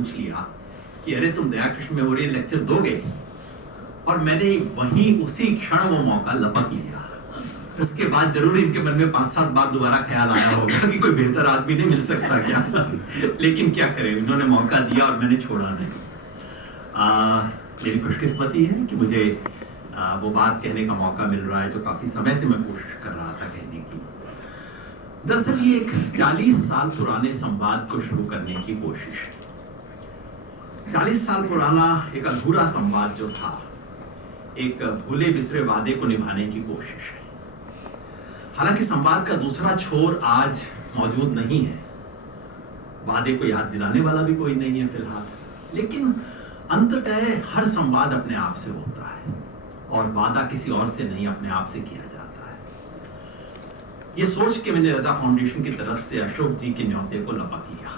पूछ लिया कि अरे तुम दयाकृष्ण मेमोरियल लेक्चर दोगे, और मैंने वहीं उसी क्षण वो मौका लपक लिया। उसके बाद जरूर इनके मन में 5-7 बार दोबारा ख्याल आया होगा कि कोई बेहतर आदमी नहीं मिल सकता क्या। लेकिन क्या करें, उन्होंने मौका दिया और मैंने छोड़ा नहीं। मेरी खुशकिस्मती है कि मुझे वो बात कहने का मौका मिल रहा है जो काफी समय से मैं कोशिश कर रहा था कहने की। दरअसल ये एक 40 साल पुराने संवाद को शुरू करने की कोशिश है। 40 साल पुराना एक अधूरा संवाद जो था, एक भूले बिसरे वादे को निभाने की कोशिश है। हालांकि संवाद का दूसरा छोर आज मौजूद नहीं है, वादे को याद दिलाने वाला भी कोई नहीं है फिलहाल, लेकिन अंततः हर संवाद अपने आप से होता है और वादा किसी और से नहीं, अपने आप से किया जाता है। ये सोच के मैंने रजा फाउंडेशन की तरफ से अशोक जी के न्योते को लपक लिया,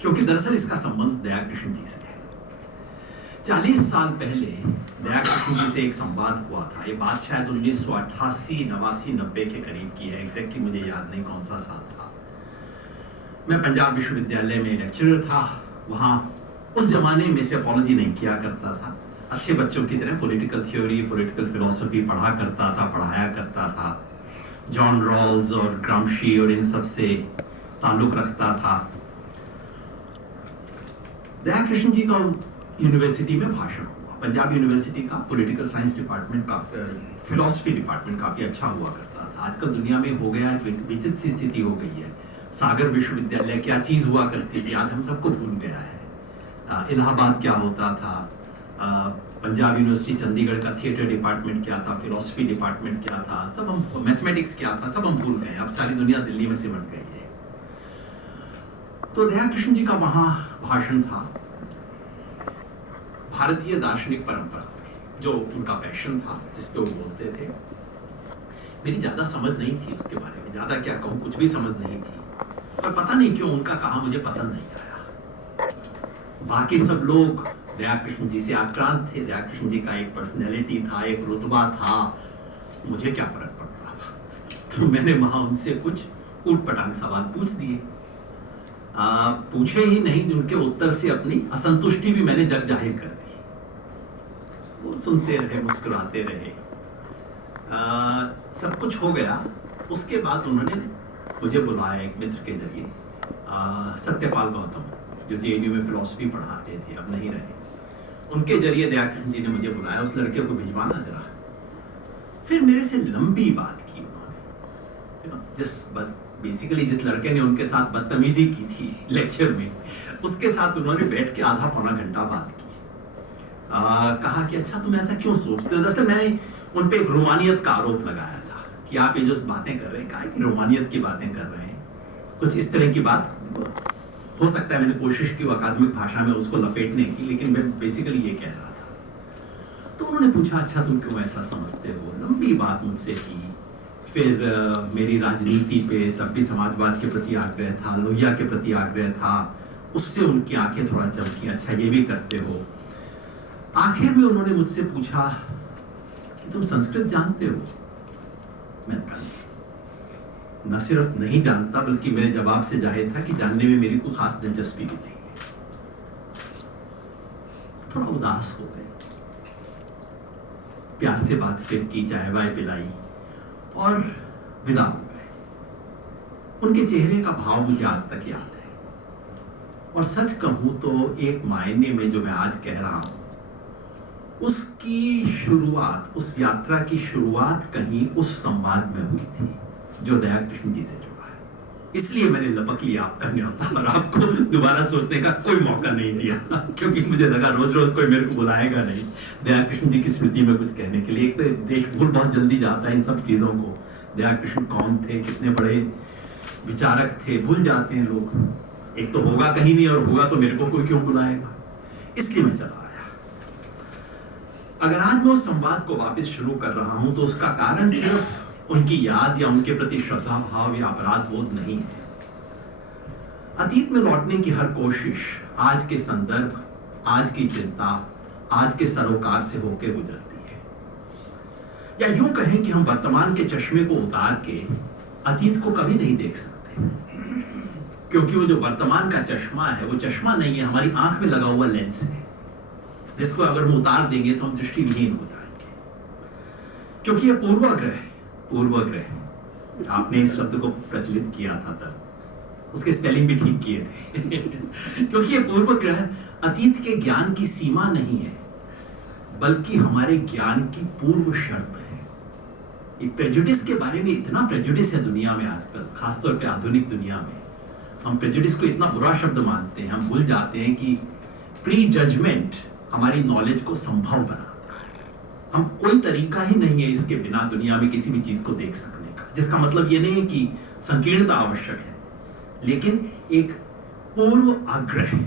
क्योंकि दरअसल इसका संबंध दयाकृष्ण जी से है। 40 साल पहले दयाकृष्ण जी से एक संवाद हुआ था। ये बात शायद 1988, 89, 90 के करीब की है। एग्जैक्टली मुझे याद नहीं कौन सा साल था। मैं पंजाब विश्वविद्यालय में लेक्चरर था। वहाँ उस जमाने में सेफोलॉजी नहीं किया करता था। अच्छे बच्चों की तरह पॉलिटिकल थ्योरी, पॉलिटिकल फिलोसफी पढ़ा करता था, पढ़ाया करता था। जॉन रॉल्स और ग्राम्शी और इन सब से ताल्लुक रखता था। दयाकृष्ण जी का यूनिवर्सिटी में भाषण हुआ। पंजाब यूनिवर्सिटी का पॉलिटिकल साइंस डिपार्टमेंट का, फिलोसफी डिपार्टमेंट काफी अच्छा हुआ करता था। आजकल दुनिया में हो गया विचित्र सी स्थिति हो गई है। सागर विश्वविद्यालय क्या चीज हुआ करती थी, आज हम सबको भूल गया है। इलाहाबाद क्या होता था, पंजाब यूनिवर्सिटी चंडीगढ़ का थिएटर डिपार्टमेंट क्या था, फिलोसफी डिपार्टमेंट क्या था, सब हम, मैथमेटिक्स क्या था, सब हम भूल गए। अब सारी दुनिया दिल्ली में सिमट गई है। तो दयाकृष्ण जी का वहां भाषण था भारतीय दार्शनिक परंपरा पे, जो उनका पैशन था, जिसपे वो बोलते थे। मेरी ज्यादा समझ नहीं थी उसके बारे में, ज्यादा क्या कहूँ, कुछ भी समझ नहीं थी। पर पता नहीं क्यों उनका कहा मुझे पसंद नहीं आया। बाकी सब लोग दयाकृष्ण जी से आक्रांत थे। दयाकृष्ण जी का एक पर्सनैलिटी था, एक रुतबा था, मुझे क्या फर्क पड़ता था। तो मैंने वहां उनसे कुछ ऊट-पटांग सवाल पूछ दिए। पूछे ही नहीं, उनके उत्तर से अपनी असंतुष्टि भी मैंने जग जाहिर कर दी। वो सुनते रहे, मुस्कुराते रहे। सब कुछ हो गया। उसके बाद उन्होंने मुझे बुलाया एक मित्र के जरिए, सत्यपाल गौतम, जो जेएनयू में फिलोसफी पढ़ाते थे, अब नहीं रहे। उनके जरिए दयाकृष्ण जी ने मुझे बुलाया, उस लड़के को भिजवाना जरा। फिर मेरे से लंबी बात की उन्होंने। बेसिकली जिस लड़के ने उनके साथ बदतमीजी की थी लेक्चर में, उसके साथ उन्होंने बैठ के आधा पौना घंटा बात की। कहा कि अच्छा तुम ऐसा क्यों सोचते हो। दरअसल मैंने उन पे एक रोमानियत का आरोप लगाया था कि आप ये जो बातें कर रहे हैं, कहा कि रोमानियत की बातें कर रहे हैं, कुछ इस तरह की बात। हो सकता है मैंने कोशिश की अकादमिक भाषा में उसको लपेटने की, लेकिन मैं बेसिकली ये कह रहा था। तो उन्होंने पूछा अच्छा तुम क्यों ऐसा समझते हो। लंबी बात मुझसे की। फिर मेरी राजनीति पे, तब भी समाजवाद के प्रति आग्रह था, लोहिया के प्रति आग्रह था। उससे उनकी आंखें थोड़ा चमकी, अच्छा ये भी करते हो। आखिर में उन्होंने मुझसे पूछा कि तुम संस्कृत जानते हो। मैंने कहा न सिर्फ नहीं जानता, बल्कि मेरे जवाब से जाहिर था कि जानने में मेरी कोई खास दिलचस्पी भी नहीं है। थोड़ा उदास हो गए। प्यार से बात फिर की, चाय वाय पिलाई और विदा हो गए। उनके चेहरे का भाव मुझे आज तक याद है। और सच कहूं तो एक मायने में जो मैं आज कह रहा हूं, उसकी शुरुआत, उस यात्रा की शुरुआत कहीं उस संवाद में हुई थी जो दयाकृष्ण जी से जुड़ा है। इसलिए मैंने लपक लिया आपका न्योता और आपको दोबारा सोचने का कोई मौका नहीं दिया, क्योंकि मुझे लगा रोज रोज कोई मेरे को बुलाएगा नहीं दयाकृष्ण जी की स्मृति में कुछ कहने के लिए। एक तो देश भूल बहुत जल्दी जाता है इन सब चीजों को। दयाकृष्ण कौन थे, कितने बड़े विचारक थे, भूल जाते हैं लोग। एक तो होगा कहीं नहीं, और होगा तो मेरे को कोई क्यों बुलाएगा। इसलिए मैं चला आया। अगर आज मैं उस संवाद को वापस शुरू कर रहा हूं तो उसका कारण सिर्फ उनकी याद या उनके प्रति श्रद्धा भाव या अपराध बोध नहीं है। अतीत में लौटने की हर कोशिश आज के संदर्भ, आज की चिंता, आज के सरोकार से होकर गुजरती है। या यूं कहें कि हम वर्तमान के चश्मे को उतार के अतीत को कभी नहीं देख सकते, क्योंकि वो जो वर्तमान का चश्मा है वो चश्मा नहीं है, हमारी आंख में लगा हुआ लेंस है, जिसको अगर हम उतार देंगे तो हम दृष्टिविहीन हो जाएंगे। क्योंकि ये पूर्वग्रह आपने इस शब्द को प्रचलित किया था तब, उसके स्पेलिंग भी ठीक किए थे क्योंकि ये पूर्वग्रह अतीत के ज्ञान की सीमा नहीं है, बल्कि हमारे ज्ञान की पूर्व शर्त है। ये प्रेजुडिस के बारे में इतना प्रेजुडिस है दुनिया में आजकल, खासतौर पे आधुनिक दुनिया में हम प्रेजुडिस को इतना बुरा शब्द मानते हैं, हम भूल जाते हैं कि प्री जजमेंट हमारी नॉलेज को संभव बनाता है। हम कोई तरीका ही नहीं है इसके बिना दुनिया में किसी भी चीज को देख सकने का, जिसका मतलब ये नहीं है कि संकीर्णता आवश्यक है, लेकिन एक पूर्व आग्रह,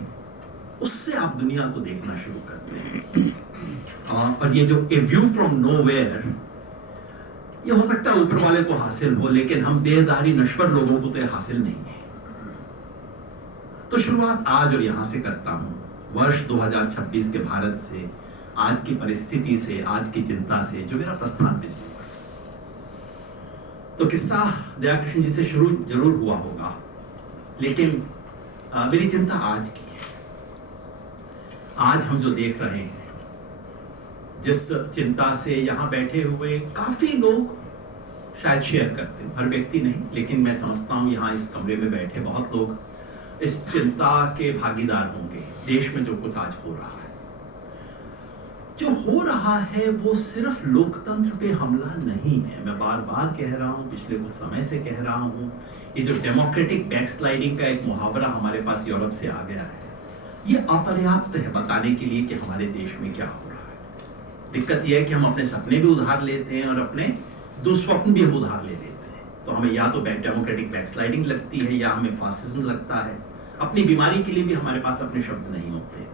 उससे आप दुनिया को देखना शुरू करते हैं। और ये जो ए व्यू फ्रॉम नोवेयर, ये हो सकता है ऊपर वाले को हासिल हो, लेकिन हम देहधारी नश्वर लोगों को तो ये हासिल नहीं है। तो शुरुआत आज और यहां से करता हूं, वर्ष 2026 के भारत से, आज की परिस्थिति से, आज की चिंता से, जो मेरा प्रस्थान बिंदु है। तो किस्सा दयाकृष्ण जी से शुरू जरूर हुआ होगा, लेकिन मेरी चिंता आज की है। आज हम जो देख रहे हैं, जिस चिंता से यहाँ बैठे हुए काफी लोग शायद शेयर करते हैं, हर व्यक्ति नहीं, लेकिन मैं समझता हूँ यहाँ इस कमरे में बैठे बहुत लोग इस चिंता के भागीदार होंगे। देश में जो कुछ आज हो रहा है, जो हो रहा है वो सिर्फ लोकतंत्र पे हमला नहीं है। मैं बार बार कह रहा हूँ, पिछले कुछ समय से कह रहा हूँ, ये जो डेमोक्रेटिक बैकस्लाइडिंग का एक मुहावरा हमारे पास यूरोप से आ गया है, ये अपर्याप्त है बताने के लिए कि हमारे देश में क्या हो रहा है। दिक्कत यह है कि हम अपने सपने भी उधार लेते हैं और अपने दुस्वप्न भी हम उधार ले लेते हैं। तो हमें या तो डेमोक्रेटिक बैकस्लाइडिंग लगती है या हमें फासिज्म लगता है। अपनी बीमारी के लिए भी हमारे पास अपने शब्द नहीं होते।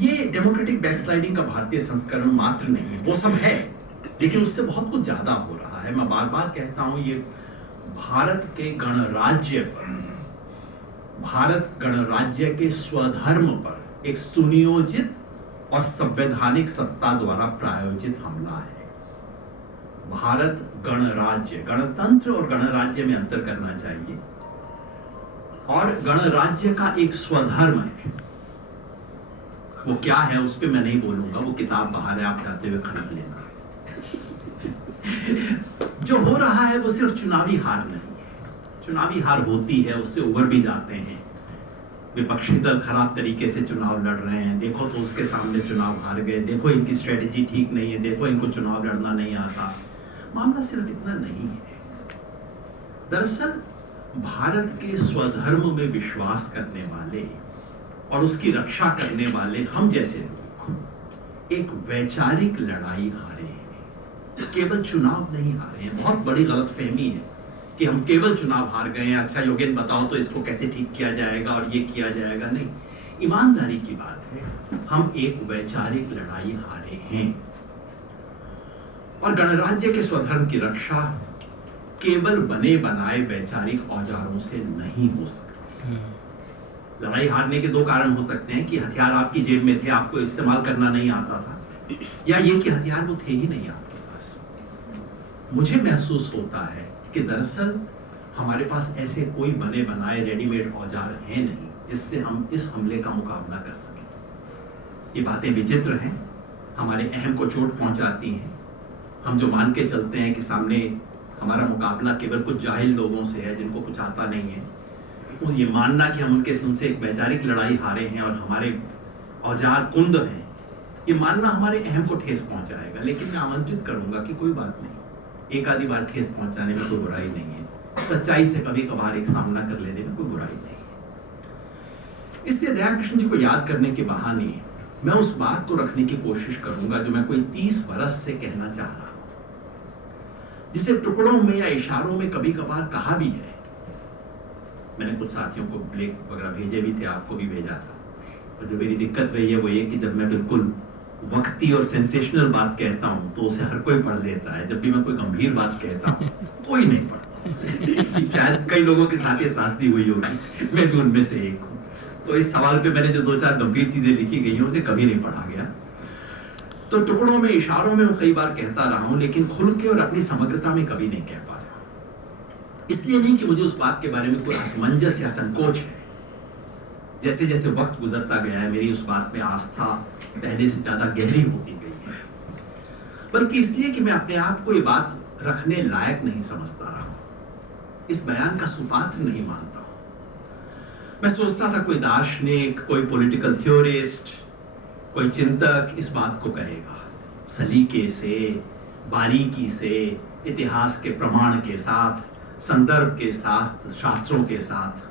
ये डेमोक्रेटिक बैकस्लाइडिंग का भारतीय संस्करण मात्र नहीं है, वो सब है, लेकिन उससे बहुत कुछ ज्यादा हो रहा है। मैं बार बार कहता हूं, ये भारत के गणराज्य पर, भारत गणराज्य के स्वधर्म पर एक सुनियोजित और संवैधानिक सत्ता द्वारा प्रायोजित हमला है। भारत गणराज्य, गणतंत्र और गणराज्य में अंतर करना चाहिए, और गणराज्य का एक स्वधर्म है। वो क्या है उस पर मैं नहीं बोलूंगा, वो किताब बाहर है, आप जाते हुए खरीद लेना। जो हो रहा है वो सिर्फ चुनावी हार नहीं है। चुनावी हार होती है, उससे उबर भी जाते हैं। विपक्षी दल खराब तरीके से चुनाव लड़ रहे हैं, देखो तो उसके सामने चुनाव हार गए, देखो इनकी स्ट्रेटेजी ठीक नहीं है, देखो इनको चुनाव लड़ना नहीं आता। मामला सिर्फ इतना नहीं है। दरअसल भारत के स्वधर्म में विश्वास करने वाले और उसकी रक्षा करने वाले हम जैसे लोग एक वैचारिक लड़ाई हारे हैं, केवल चुनाव नहीं हारे हैं। बहुत बड़ी गलतफहमी है कि हम केवल चुनाव हार गए हैं। अच्छा योगेंद्र बताओ तो इसको कैसे ठीक किया जाएगा और ये किया जाएगा। नहीं, ईमानदारी की बात है, हम एक वैचारिक लड़ाई हारे हैं। और गणराज्य के स्वधर्म की रक्षा केवल बने बनाए वैचारिक औजारों से नहीं हो सकती। लड़ाई हारने के दो कारण हो सकते हैं कि हथियार आपकी जेब में थे, आपको इस्तेमाल करना नहीं आता था, या ये कि हथियार वो थे ही नहीं आपके पास। मुझे महसूस होता है कि दरअसल हमारे पास ऐसे कोई बने बनाए रेडीमेड औजार हैं नहीं जिससे हम इस हमले का मुकाबला कर सकें। ये बातें विचित्र हैं, हमारे अहम को चोट पहुंचाती हैं। हम जो मान के चलते हैं कि सामने हमारा मुकाबला केवल कुछ जाहिल लोगों से है जिनको कुछ आता नहीं है, और ये मानना कि हम उनके उनसे एक वैचारिक लड़ाई हारे हैं और हमारे औजार कुंद हैं, ये मानना हमारे अहम को ठेस पहुंचाएगा। लेकिन मैं आमंत्रित करूंगा कि कोई बात नहीं, एक आधी बार ठेस पहुंचाने में कोई बुराई नहीं है। सच्चाई से कभी कभार एक सामना कर लेने में कोई बुराई नहीं है। इसलिए दयाकृष्ण जी को याद करने के बहाने मैं उस बात को रखने की कोशिश करूंगा जो मैं कोई 30 बरस से कहना चाह रहा हूं, जिसे टुकड़ों में या इशारों में कभी कभार कहा भी है। मैंने कुछ साथियों को ब्रेक वगैरह भेजे भी थे, आपको भी भेजा था। और जो मेरी दिक्कत रही है वो ये कि जब मैं बिल्कुल वक्ती और सेंसेशनल बात कहता हूं तो उसे हर कोई पढ़ लेता है। जब भी मैं कोई गंभीर बात कहता हूं कोई नहीं पढ़ता। शायद कई लोगों के साथ ये त्रासदी हुई होगी, मैं भी उनमें से एक हूं। तो इस सवाल पे मैंने जो 2-4 गंभीर चीजें लिखी गई हैं उसे कभी नहीं पढ़ा गया। तो टुकड़ों में इशारों में मैं कई बार कहता रहा हूं, लेकिन खुल के और अपनी समग्रता में कभी नहीं कह पाया। इसलिए नहीं कि मुझे उस बात के बारे में कोई असमंजस या संकोच है। जैसे जैसे वक्त गुजरता गया है मेरी उस बात में आस्था पहले से ज्यादा गहरी होती गई है, बल्कि इसलिए कि मैं अपने आप को ये बात रखने लायक नहीं समझता रहा, इस बयान का सुपात्र नहीं मानता हूं। मैं सोचता था कोई दार्शनिक, कोई पॉलिटिकल थ्योरिस्ट, कोई चिंतक इस बात को कहेगा सलीके से, बारीकी से, इतिहास के प्रमाण के साथ, संदर्भ के साथ, शास्त्रों के साथ।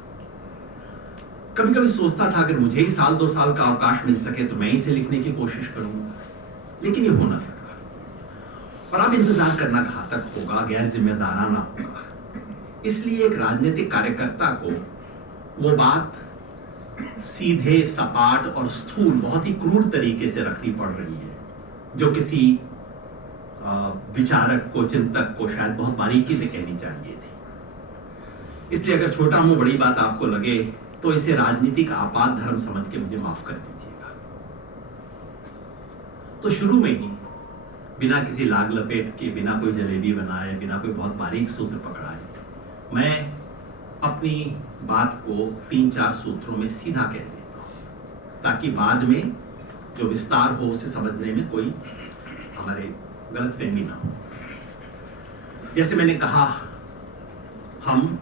कभी कभी सोचता था अगर मुझे ही 1-2 साल का अवकाश मिल सके तो मैं इसे लिखने की कोशिश करूंगा, लेकिन ये हो ना सका। और अब इंतजार करना घातक होगा, गैर जिम्मेदाराना होगा। इसलिए एक राजनीतिक कार्यकर्ता को वो बात सीधे, सपाट और स्थूल, बहुत ही क्रूर तरीके से रखनी पड़ रही है, जो किसी विचारक को, चिंतक को शायद बहुत बारीकी से कहनी चाहिए थी। इसलिए अगर छोटा मुंह बड़ी बात आपको लगे तो इसे राजनीतिक आपात धर्म समझ के मुझे माफ कर दीजिएगा। तो शुरू में ही बिना किसी लाग लपेट के, बिना कोई जलेबी बनाए, बिना कोई बहुत बारीक सूत्र पकड़ाए, मैं अपनी बात को 3-4 सूत्रों में सीधा कह देता हूं, ताकि बाद में जो विस्तार हो उसे समझने में कोई हमारे गलतफहमी ना हो। जैसे मैंने कहा, हम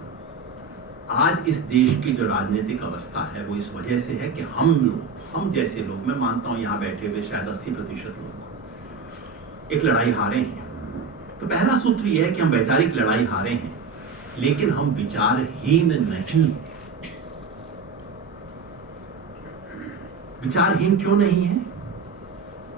आज इस देश की जो राजनीतिक अवस्था है वो इस वजह से है कि हम जैसे लोग, मैं मानता हूं यहां बैठे हुए शायद 80% लोग एक लड़ाई हारे हैं। तो पहला सूत्र यह है कि हम वैचारिक लड़ाई हारे हैं, लेकिन हम विचारहीन नहीं। विचारहीन क्यों नहीं है?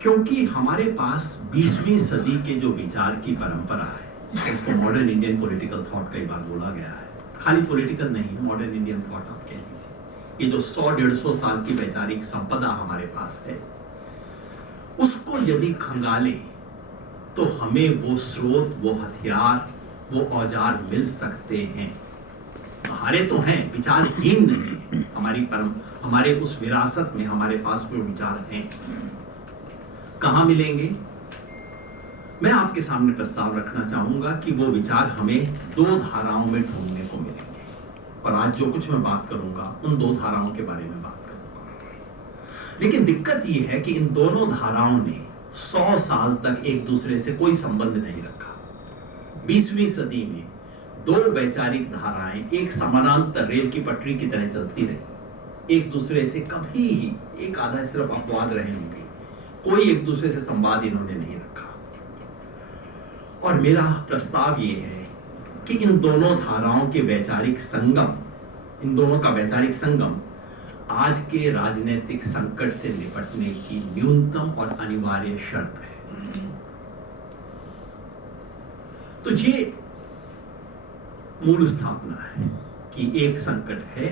क्योंकि हमारे पास 20वीं सदी के जो विचार की परंपरा है, इसको मॉडर्न इंडियन पॉलिटिकल थॉट कई बार बोला गया है। खाली पॉलिटिकल नहीं, मॉडर्न इंडियन थॉट आप कह लीजिए। ये जो 100-150 साल की वैचारिक संपदा हमारे पास है, उसको यदि खंगाले तो हमें वो स्रोत, वो हथियार, वो औजार मिल सकते हैं। हारे तो हैं, विचारहीन नहीं है। हमारे उस विरासत में हमारे पास वो विचार हैं। कहां मिलेंगे? मैं आपके सामने प्रस्ताव रखना चाहूंगा कि वो विचार हमें 2 धाराओं में ढूंढने को मिलेंगे। और आज जो कुछ मैं बात करूंगा उन 2 धाराओं के बारे में बात करूंगा। लेकिन दिक्कत ये है कि इन दोनों धाराओं ने 100 साल तक एक दूसरे से कोई संबंध नहीं रखा। 20वीं सदी में 2 वैचारिक धाराएं एक समानांतर रेल की पटरी की तरह चलती रही। एक दूसरे से कभी ही, एक आधा सिर्फ अपवाद रहे होंगे, कोई एक दूसरे से संवाद इन्होंने नहीं रखा। और मेरा प्रस्ताव ये है कि इन दोनों धाराओं के वैचारिक संगम, इन दोनों का वैचारिक संगम आज के राजनीतिक संकट से निपटने की न्यूनतम और अनिवार्य शर्त है। तो ये मूल स्थापना है कि एक संकट है,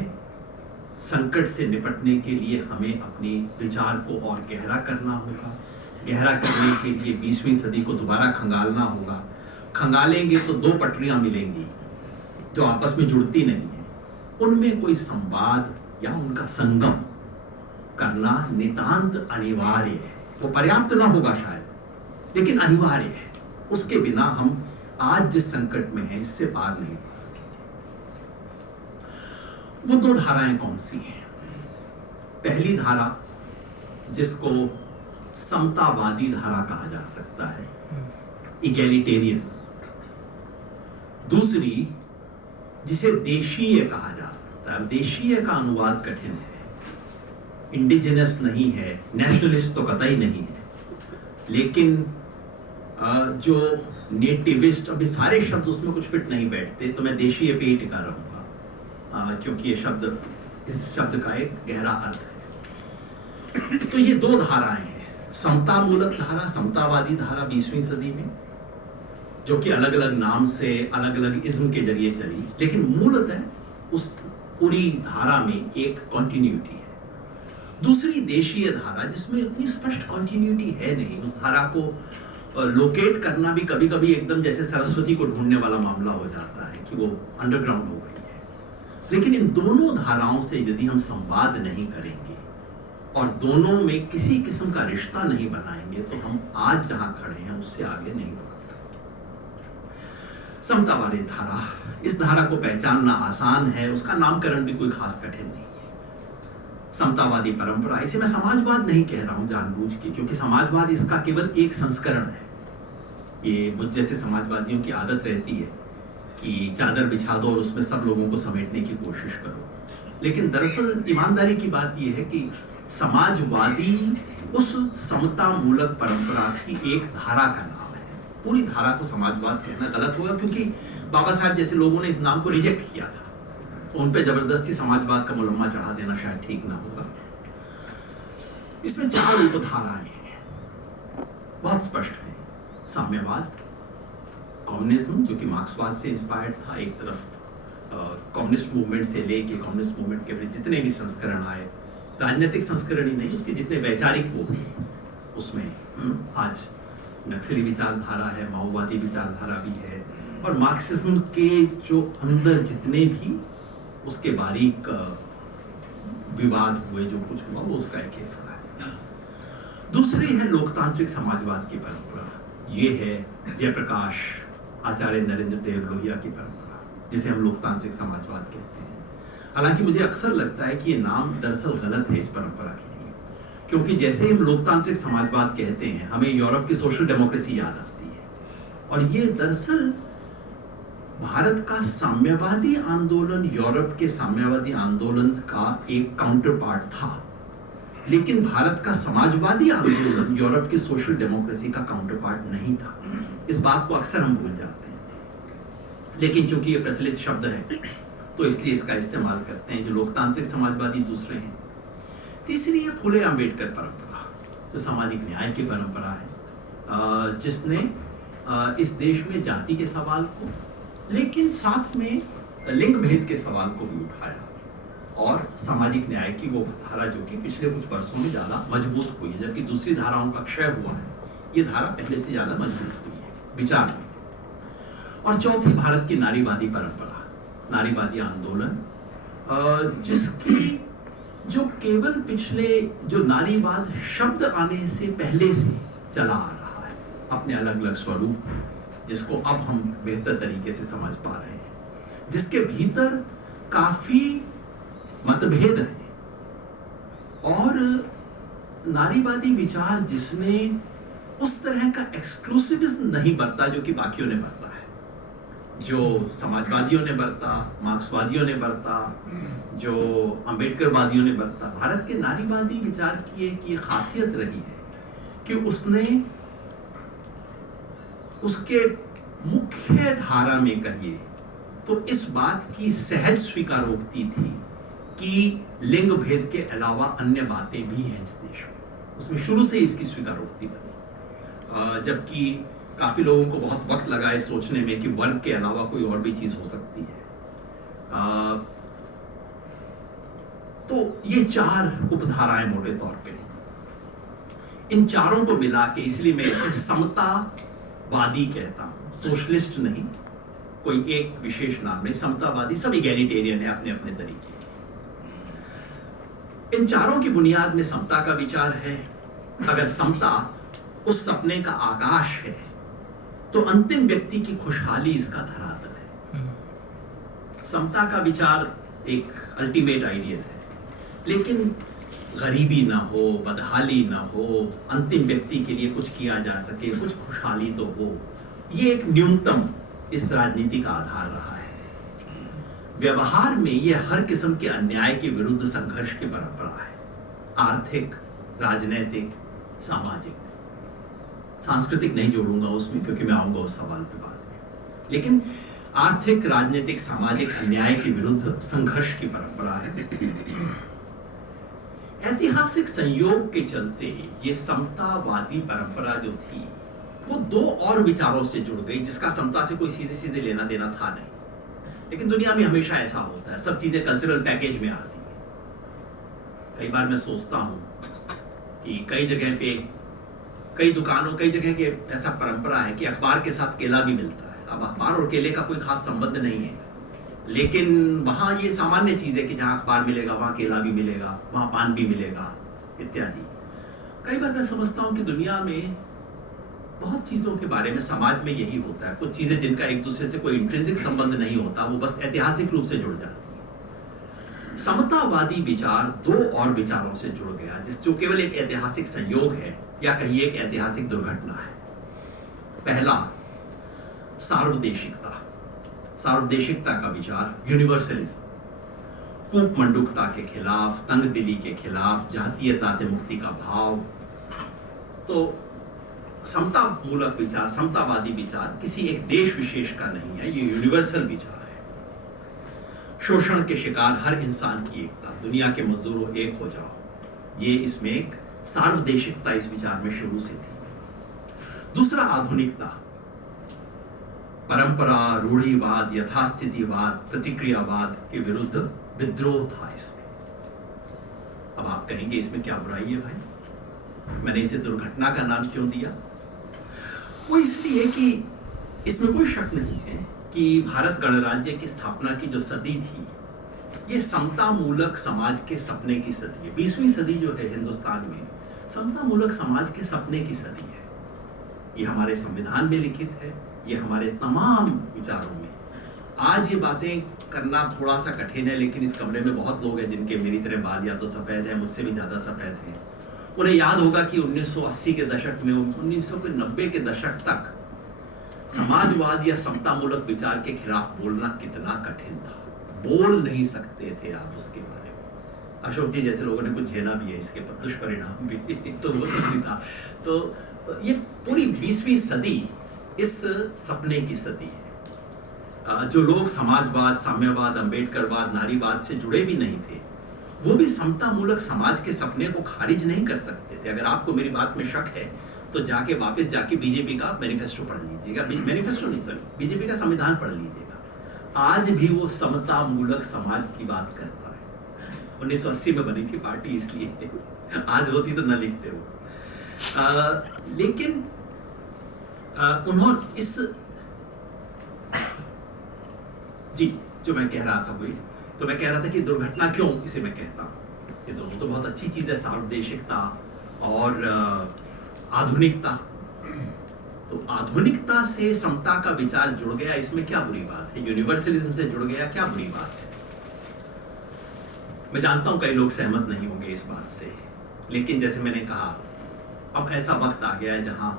संकट से निपटने के लिए हमें अपने विचार को और गहरा करना होगा। गहरा करने के लिए 20वीं सदी को दोबारा खंगालना होगा। खंगालेंगे तो 2 पटरियां मिलेंगी जो आपस में जुड़ती नहीं है। उनमें कोई संवाद या उनका संगम करना नितांत अनिवार्य है। वो पर्याप्त ना होगा शायद, लेकिन अनिवार्य है। उसके बिना हम आज जिस संकट में हैं इससे पार नहीं पा सकेंगे। वो 2 धाराएं कौन सी हैं? पहली धारा, जिसको समतावादी धारा कहा जा सकता है, इगैलिटेरियन। दूसरी, जिसे देशीय कहा जा सकता है। देशीय का अनुवाद कठिन है, इंडिजिनस नहीं है, नेशनलिस्ट तो कतई नहीं है, लेकिन जो नेटिविस्ट, अभी सारे शब्द उसमें कुछ फिट नहीं बैठते, तो मैं देशीय पे ही टिका रहूंगा, क्योंकि ये शब्द, इस शब्द का एक गहरा अर्थ है। तो ये 2 धाराएं हैं, समतामूलक धारा, समतावादी धारा 20वीं सदी में, जो कि अलग अलग नाम से, अलग अलग इज्म के जरिए चली, लेकिन मूलतः उस पूरी धारा में एक कॉन्टिन्यूटी है। दूसरी देशीय धारा, जिसमें उतनी स्पष्ट कॉन्टिन्यूटी है नहीं। उस धारा को लोकेट करना भी कभी कभी एकदम जैसे सरस्वती को ढूंढने वाला मामला हो जाता है कि वो अंडरग्राउंड हो गई है। लेकिन इन दोनों धाराओं से यदि हम संवाद नहीं करेंगे और दोनों में किसी किस्म का रिश्ता नहीं बनाएंगे, तो हम आज जहां खड़े हैं उससे आगे नहीं बढ़ पाएंगे। समतावादी धारा, इस धारा को पहचानना आसान है, उसका नामकरण भी कोई खास कठिन नहीं है। समतावादी परंपरा, इसे मैं समाजवाद नहीं कह रहा हूं जानबूझ के, क्योंकि समाजवाद इसका केवल एक संस्करण है। ये मुझ जैसे समाजवादियों की आदत रहती है कि चादर बिछा दो और उसमें सब लोगों को समेटने की कोशिश करो, लेकिन दरअसल ईमानदारी की बात यह है कि समाजवादी उस समता मूलक परंपरा की एक धारा का नाम है। पूरी धारा को समाजवाद कहना गलत होगा, क्योंकि बाबा साहब जैसे लोगों ने इस नाम को रिजेक्ट किया था, तो उन पे जबरदस्ती समाजवाद का मुलम्मा चढ़ा देना शायद ठीक ना होगा। इसमें 4 उपधाराएं हैं, बहुत स्पष्ट है। साम्यवाद, कम्युनिज्म जो कि मार्क्सवाद से इंस्पायर्ड था, एक तरफ कम्युनिस्ट मूवमेंट से लेके कम्युनिस्ट मूवमेंट के जितने भी संस्करण आए, राजनीतिक संस्करण ही नहीं, उसके जितने वैचारिक वो हुए, उसमें आज नक्सली विचारधारा है, माओवादी विचारधारा भी है, और मार्क्सिज्म के जो अंदर जितने भी उसके बारीक विवाद हुए, जो कुछ हुआ वो उसका एक हिस्सा है। दूसरी है लोकतांत्रिक समाजवाद की परंपरा। ये है जयप्रकाश आचार्य नरेंद्र देव लोहिया की परंपरा, जिसे हम लोकतांत्रिक समाजवाद कहते हैं। हालांकि मुझे अक्सर लगता है कि ये नाम दरअसल गलत है इस परंपरा के लिए, क्योंकि जैसे हम लोकतांत्रिक समाजवाद कहते हैं, हमें यूरोप की सोशल डेमोक्रेसी याद आती है, और ये दरअसल भारत का साम्यवादी आंदोलन यूरोप के साम्यवादी आंदोलन का एक काउंटर पार्ट था, लेकिन भारत का समाजवादी आंदोलन यूरोप की सोशल डेमोक्रेसी का काउंटर पार्ट नहीं था। इस बात को अक्सर हम भूल जाते हैं, लेकिन चूंकि ये प्रचलित शब्द है तो इसलिए इसका इस्तेमाल करते हैं। जो लोकतांत्रिक समाजवादी दूसरे हैं। तीसरी है फुले अम्बेडकर परंपरा, जो सामाजिक न्याय की परंपरा है, जिसने इस देश में जाति के सवाल को, लेकिन साथ में लिंग भेद के सवाल को भी उठाया, और सामाजिक न्याय की वो धारा जो कि पिछले कुछ वर्षों में ज़्यादा मजबूत हुई है, जबकि दूसरी धाराओं का क्षय हुआ है, ये धारा पहले से ज़्यादा मजबूत हुई है विचार में। और चौथी भारत की नारीवादी परंपरा, नारीवादी आंदोलन, जिसकी जो केवल पिछले जो नारीवाद शब्द आने से पहले से चला आ रहा है, अपने अलग अलग स्वरूप, जिसको अब हम बेहतर तरीके से समझ पा रहे हैं, जिसके भीतर काफी मतभेद है, और नारीवादी विचार जिसने उस तरह का एक्सक्लूसिविज्म नहीं बरता जो कि बाकियों ने बरता है, जो समाजवादियों ने बरता, मार्क्सवादियों ने बरता, जो अम्बेडकरवादियों ने बरता। भारत के नारीवादी विचार की एक ये खासियत रही है कि उसने उसके मुख्य धारा में कहिए तो इस बात की सहज स्वीकारोक्ति थी कि लिंग भेद के अलावा अन्य बातें भी हैं इस देश में। उसमें शुरू से इसकी स्वीकारोक्ति बनी, जबकि काफी लोगों को बहुत वक्त लगा इस सोचने में कि वर्ग के अलावा कोई और भी चीज हो सकती है। तो ये 4 उपधाराएं मोटे तौर पे, इन चारों को मिला के, इसलिए मैं इसे समतावादी कहता हूं, सोशलिस्ट नहीं, कोई एक विशेष नाम नहीं, समतावादी। सब इगैलिटेरियन है अपने अपने तरीके। इन चारों की बुनियाद में समता का विचार है। अगर समता उस सपने का आकाश है तो अंतिम व्यक्ति की खुशहाली इसका धरातल है। समता का विचार एक अल्टीमेट आइडियल है, लेकिन गरीबी ना हो, बदहाली ना हो, अंतिम व्यक्ति के लिए कुछ किया जा सके, कुछ खुशहाली तो हो, ये एक न्यूनतम इस राजनीति का आधार रहा है। व्यवहार में यह हर किस्म के अन्याय के विरुद्ध संघर्ष की परंपरा है। आर्थिक, राजनीतिक, सामाजिक, सांस्कृतिक नहीं जोड़ूंगा उसमें क्योंकि मैं आऊंगा उस सवाल पे बाद में, लेकिन आर्थिक, राजनीतिक, सामाजिक अन्याय के विरुद्ध संघर्ष की परंपरा है। ऐतिहासिक संयोग के चलते ये समतावादी परंपरा जो थी वो 2 और विचारों से जुड़ गई, जिसका समता से कोई सीधे सीधे लेना देना था नहीं। लेकिन दुनिया में हमेशा ऐसा होता है, सब चीजें कल्चरल पैकेज में आती है। कई बार मैं सोचता हूं कि कई जगह पे, कई दुकानों, कई जगह के ऐसा परंपरा है कि अखबार के साथ केला भी मिलता है। अब अखबार और केले का कोई खास संबंध नहीं है, लेकिन वहां ये सामान्य चीज है कि जहां अखबार मिलेगा वहां केला भी मिलेगा, वहां पान भी मिलेगा, इत्यादि। कई बार मैं समझता हूं कि दुनिया में बहुत चीजों के बारे में समाज में यही होता है, कुछ चीजें जिनका एक दूसरे से कोई इंट्रिंसिक संबंध नहीं होता, वो बस ऐतिहासिक रूप से जुड़ जाती है। समतावादी विचार दो और विचारों से जुड़ गया, जो केवल एक ऐतिहासिक संयोग है या कहिए एक ऐतिहासिक दुर्घटना है। पहला, सार्वदेशिकता। सार्वदेशिकता का विचार, यूनिवर्सलिज्म, कूपमंडुकता के खिलाफ, तंगदिली के खिलाफ, जातीयता से मुक्ति का भाव। तो समता मूलक विचार, समतावादी विचार किसी एक देश विशेष का नहीं है, ये यूनिवर्सल विचार है। शोषण के शिकार हर इंसान की एकता, दुनिया के मजदूरों एक हो जाओ, ये इसमें एक सार्वदेशिकता इस विचार में शुरू से थी। दूसरा, आधुनिकता, परंपरा, रूढ़िवाद, यथास्थितिवाद, प्रतिक्रियावाद के विरुद्ध विद्रोह था इसमें। अब आप कहेंगे इसमें क्या बुराई है भाई, मैंने इसे दुर्घटना का नाम क्यों दिया? वो इसलिए कि इसमें कोई शक नहीं है कि भारत गणराज्य की स्थापना की जो सदी थी, ये समता मूलक समाज के सपने की सदी है। 20वीं सदी जो है हिंदुस्तान में, समता मूलक समाज के सपने की सदी है। ये हमारे संविधान में लिखित है, ये हमारे तमाम विचारों में। आज ये बातें करना थोड़ा सा कठिन है, लेकिन इस कमरे में बहुत लोग हैं जिनके मेरी तरह बाल या तो सफ़ेद हैं, मुझसे भी ज़्यादा सफ़ेद हैं। उन्हें याद होगा कि 1980 के दशक में, 1990 के दशक तक समाजवाद या समतामूलक विचार के खिलाफ बोलना कितना कठिन था। बोल नहीं सकते थे आप उसके बारे में। अशोक जी जैसे लोगों ने कुछ झेला भी है, इसके दुष्परिणाम भी तो वो सब भी था। तो ये पूरी 20वीं सदी इस सपने की सदी है। जो लोग समाजवाद, साम्यवाद, अंबेडकरवाद, नारीवाद से जुड़े भी नहीं थे, वो भी समतामूलक समाज के सपने को खारिज नहीं कर सकते थे। अगर आपको मेरी बात में शक है तो जाके वापस जाके बीजेपी का मैनिफेस्टो पढ़ लीजिएगा, मैनिफेस्टो नहीं सॉरी, बीजेपी का संविधान पढ़ लीजिएगा। आज भी वो समतामूलक समाज की बात करता है। 1980 में बनी थी पार्टी इसलिए, आज होती तो न लिखते वो। लेकिन उन्होंने इस जी जो मैं कह रहा था वही, तो मैं कह रहा था कि दुर्घटना क्यों इसे मैं कहता हूँ। ये दोनों तो बहुत अच्छी चीज़ है, सार्वदेशिकता और आधुनिकता। तो आधुनिकता से समता का विचार जुड़ गया, इसमें क्या बुरी बात है? यूनिवर्सलिज्म से जुड़ गया, क्या बुरी बात है? मैं जानता हूं कई लोग सहमत नहीं होंगे इस बात से, लेकिन जैसे मैंने कहा, अब ऐसा वक्त आ गया है जहां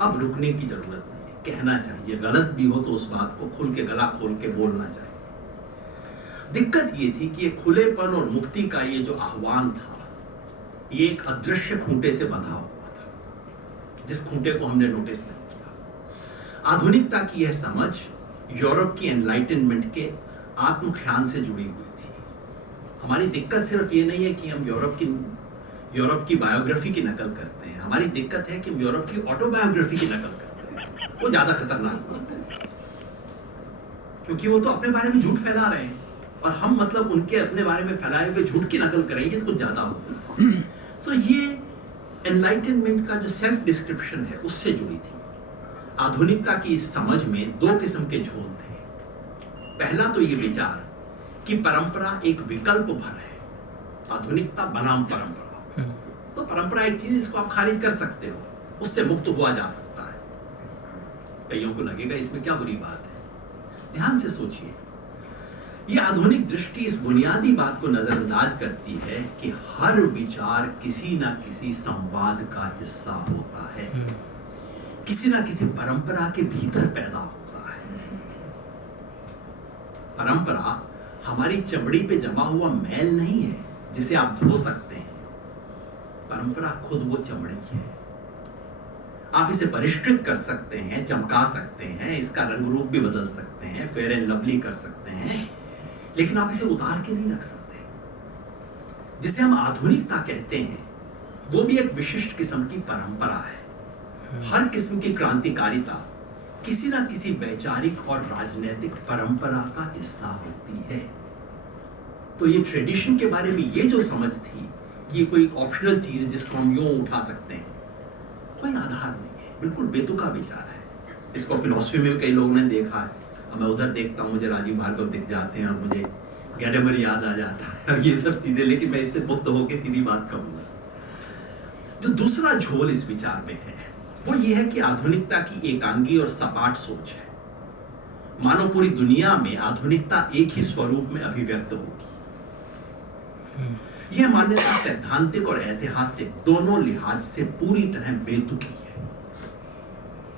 अब रुकने की जरूरत नहीं है, कहना चाहिए। गलत भी हो तो उस बात को खुल के, गला खोल के बोलना चाहिए। दिक्कत ये थी कि ये खुलेपन और मुक्ति का ये जो आह्वान था, ये एक अदृश्य खूंटे से बंधा हुआ था, जिस खूंटे को हमने नोटिस नहीं किया। आधुनिकता की यह समझ यूरोप की एनलाइटनमेंट के आत्मख्यान से जुड़ी हुई थी। हमारी दिक्कत सिर्फ ये नहीं है कि हम यूरोप की बायोग्राफी की नकल करते हैं, हमारी दिक्कत है कि हम यूरोप की ऑटोबायोग्राफी की नकल करते हैं। वो ज्यादा खतरनाक बात है, क्योंकि वो तो अपने बारे में झूठ फैला रहे हैं और हम मतलब उनके अपने बारे में फैलाए हुए झूठ की नकल करेंगे तो कुछ ज्यादा होगा। सो ये एनलाइटनमेंट का जो सेल्फ डिस्क्रिप्शन है उससे जुड़ी थी। आधुनिकता की इस समझ में दो किस्म के झोल थे। पहला तो ये विचार कि परंपरा एक विकल्प भर है, आधुनिकता बनाम परंपरा। तो परंपरा एक चीज, इसको आप खारिज कर सकते हो, उससे मुक्त हुआ जा सकता है। कईयों को लगेगा इसमें क्या बुरी बात है। ध्यान से सोचिए, ये आधुनिक दृष्टि इस बुनियादी बात को नजरअंदाज करती है कि हर विचार किसी ना किसी संवाद का हिस्सा होता है, किसी ना किसी परंपरा के भीतर पैदा होता है। परंपरा हमारी चमड़ी पे जमा हुआ मैल नहीं है जिसे आप धो सकते हैं। परंपरा खुद वो चमड़ी है। आप इसे परिष्कृत कर सकते हैं, चमका सकते हैं, इसका रंग रूप भी बदल सकते हैं, फेयर एंड लवली कर सकते हैं, लेकिन आप इसे उतार के नहीं रख सकते। जिसे हम आधुनिकता कहते हैं, वो भी एक विशिष्ट किस्म की परंपरा है। हर किस्म की क्रांतिकारिता किसी ना किसी वैचारिक और राजनीतिक परंपरा का हिस्सा होती है। तो ये ट्रेडिशन के बारे में ये जो समझ थी, ये कोई ऑप्शनल चीज है जिसको हम यूं उठा सकते हैं, कोई आधार नहीं है, बिल्कुल बेतुका विचार है। इसको फिलॉसफी में भी कई लोगों ने देखा है। अब मैं उधर देखता हूँ, मुझे राजीव भार्गव दिख जाते हैं और मुझे गैडेमर याद आ जाता है और ये सब चीजें, लेकिन मैं इससे मुक्त होकर सीधी बात कहूँगा। जो दूसरा झोल इस विचार में है, वो ये है कि आधुनिकता की एकांगी और सपाट सोच है। मानो पूरी दुनिया में आधुनिकता एक ही स्वरूप में अभिव्यक्त होगी। यह मान्यता सैद्धांतिक और ऐतिहासिक दोनों लिहाज से पूरी तरह बेतुकी है।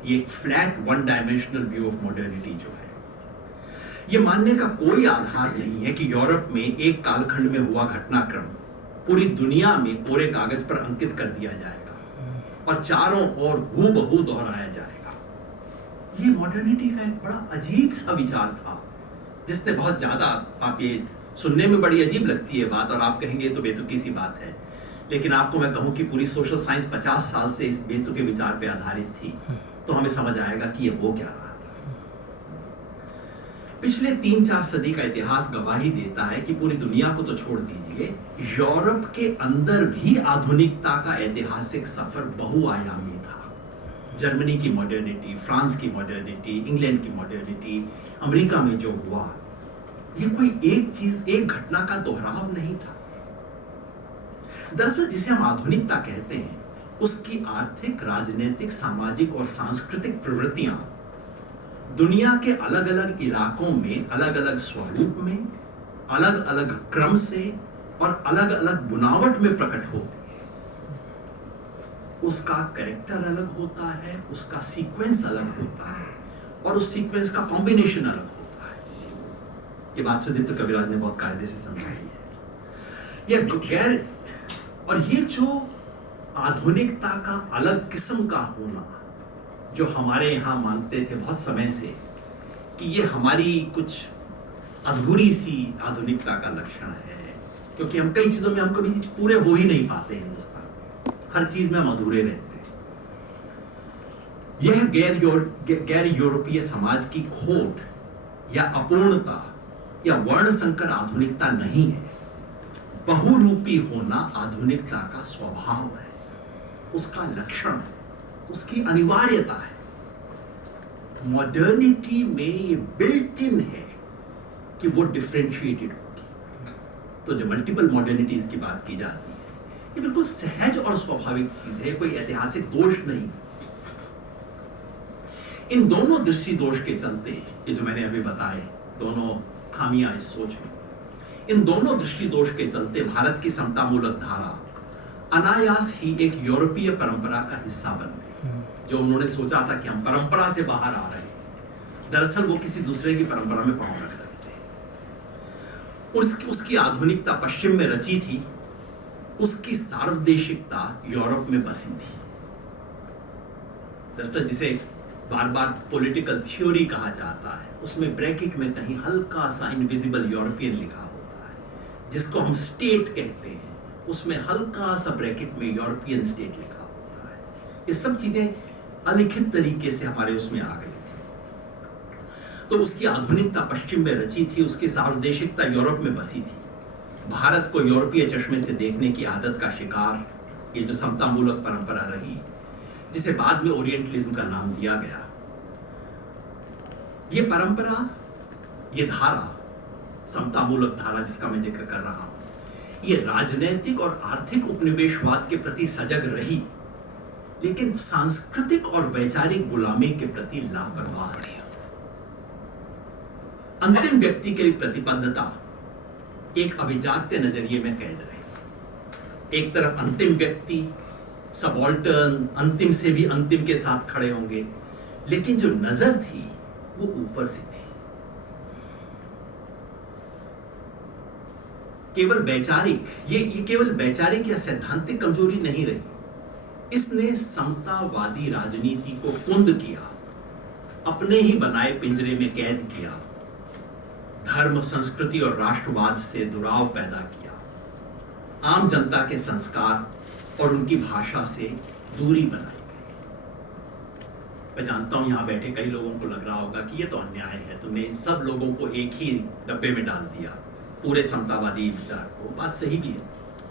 ये एक flat one dimensional view of modernity जो है, यह मानने का कोई आधार नहीं है कि यूरोप में एक कालखंड में हुआ घटनाक्रम पूरी दुनिया में कोरे कागज पर अंकित कर दिया जाएगा और चारों ओर हूबहू दोहराया जाएगा। ये मॉडर्निटी का एक बड़ा अजीब सा विचार था, जिसने बहुत ज्यादा, आप ये सुनने में बड़ी अजीब लगती है बात और आप कहेंगे तो बेतुकी सी बात है, लेकिन आपको मैं कहूं कि पूरी सोशल साइंस 50 साल से इस बेतुके विचार पे आधारित थी, तो हमें समझ आएगा कि ये हो क्या रहा था। पिछले 3-4 सदी का इतिहास गवाही देता है कि पूरी दुनिया को तो छोड़ दीजिए, यूरोप के अंदर भी आधुनिकता का ऐतिहासिक सफर बहुआयामी था। जर्मनी की मॉडर्निटी, फ्रांस की मॉडर्निटी, इंग्लैंड की मॉडर्निटी, अमेरिका में जो हुआ, ये कोई एक चीज, एक घटना का दोहराव नहीं था। दरअसल जिसे हम आधुनिकता कहते हैं, उसकी आर्थिक, राजनीतिक, सामाजिक और सांस्कृतिक प्रवृत्तियां दुनिया के अलग अलग इलाकों में अलग अलग स्वरूप में, अलग अलग क्रम से और अलग अलग बुनावट में प्रकट होती है। उसका कैरेक्टर अलग होता है, उसका सीक्वेंस अलग होता है और उस सीक्वेंस का कॉम्बिनेशन अलग होता है। ये बात सुदीप्त कविराज ने बहुत कायदे से समझाई है। ये जो आधुनिकता का अलग किस्म का होना, जो हमारे यहाँ मानते थे बहुत समय से कि ये हमारी कुछ अधूरी सी आधुनिकता का लक्षण है, क्योंकि हम कई चीजों में हम कभी पूरे हो ही नहीं पाते। हिंदुस्तान में हर चीज में हम अधूरे रहते हैं। यह गैर यूरोपीय समाज की खोट या अपूर्णता या वर्ण संकर आधुनिकता नहीं है। बहुरूपी होना आधुनिकता का स्वभाव है, उसका लक्षण है, उसकी अनिवार्यता है। मॉडर्निटी में ये बिल्ट इन है कि वो डिफरेंशिएटेड होगी। तो जो मल्टीपल मॉडर्निटीज की बात की जाती है, ये बिल्कुल सहज और स्वाभाविक चीज है, कोई ऐतिहासिक दोष नहीं। इन दोनों दृष्टि दोष के चलते, ये जो मैंने अभी बताए दोनों खामियां इस सोच में, इन दोनों दृष्टि दोष के चलते भारत की समतामूलक धारा अनायास ही एक यूरोपीय परंपरा का हिस्सा बन गई। जो उन्होंने सोचा था कि हम परंपरा से बाहर आ रहे हैं, दरअसल वो किसी दूसरे की परंपरा में पांव रख रहे थे। उसकी आधुनिकता पश्चिम में रची थी, उसकी सार्वदेशिकता यूरोप में बसी थी। दरअसल जिसे बार बार पॉलिटिकल थ्योरी कहा जाता है, उसमें ब्रैकेट में कहीं हल्का सा इनविजिबल यूरोपियन लिखा होता है, जिसको हम स्टेट कहते हैं, उसमें हल्का सा ब्रैकेट में यूरोपियन स्टेट लिखा होता है। ये सब चीजें अलिखित तरीके से हमारे उसमें आ गई थी। तो उसकी आधुनिकता पश्चिम में रची थी, उसकी सार्वदेशिकता यूरोप में बसी थी। भारत को यूरोपीय चश्मे से देखने की आदत का शिकार ये जो समतामूलक परंपरा रही, जिसे बाद में ओरिएंटलिज्म का नाम दिया गया, ये परंपरा, ये धारा, समतामूलक धारा जिसका मैं जिक्र कर रहा हूं, ये राजनैतिक और आर्थिक उपनिवेशवाद के प्रति सजग रही, लेकिन सांस्कृतिक और वैचारिक गुलामी के प्रति लापरवाह रही। अंतिम व्यक्ति के लिए प्रतिबद्धता एक अभिजात्य नजरिए में कैद रही। एक तरफ अंतिम व्यक्ति, सबॉल्टर्न, अंतिम से भी अंतिम के साथ खड़े होंगे, लेकिन जो नजर थी वो ऊपर से थी। केवल वैचारिक, ये केवल वैचारिक या सैद्धांतिक कमजोरी नहीं रही, इसने समतावादी राजनीति को कुंद किया, अपने ही बनाए पिंजरे में कैद किया, धर्म, संस्कृति और राष्ट्रवाद से दुराव पैदा किया, आम जनता के संस्कार और उनकी भाषा से दूरी बनाई गई। मैं जानता हूं यहां बैठे कई लोगों को लग रहा होगा कि ये तो अन्याय है, तुमने इन सब लोगों को एक ही डब्बे में डाल दिया, पूरे समतावादी विचार को। बात सही भी है,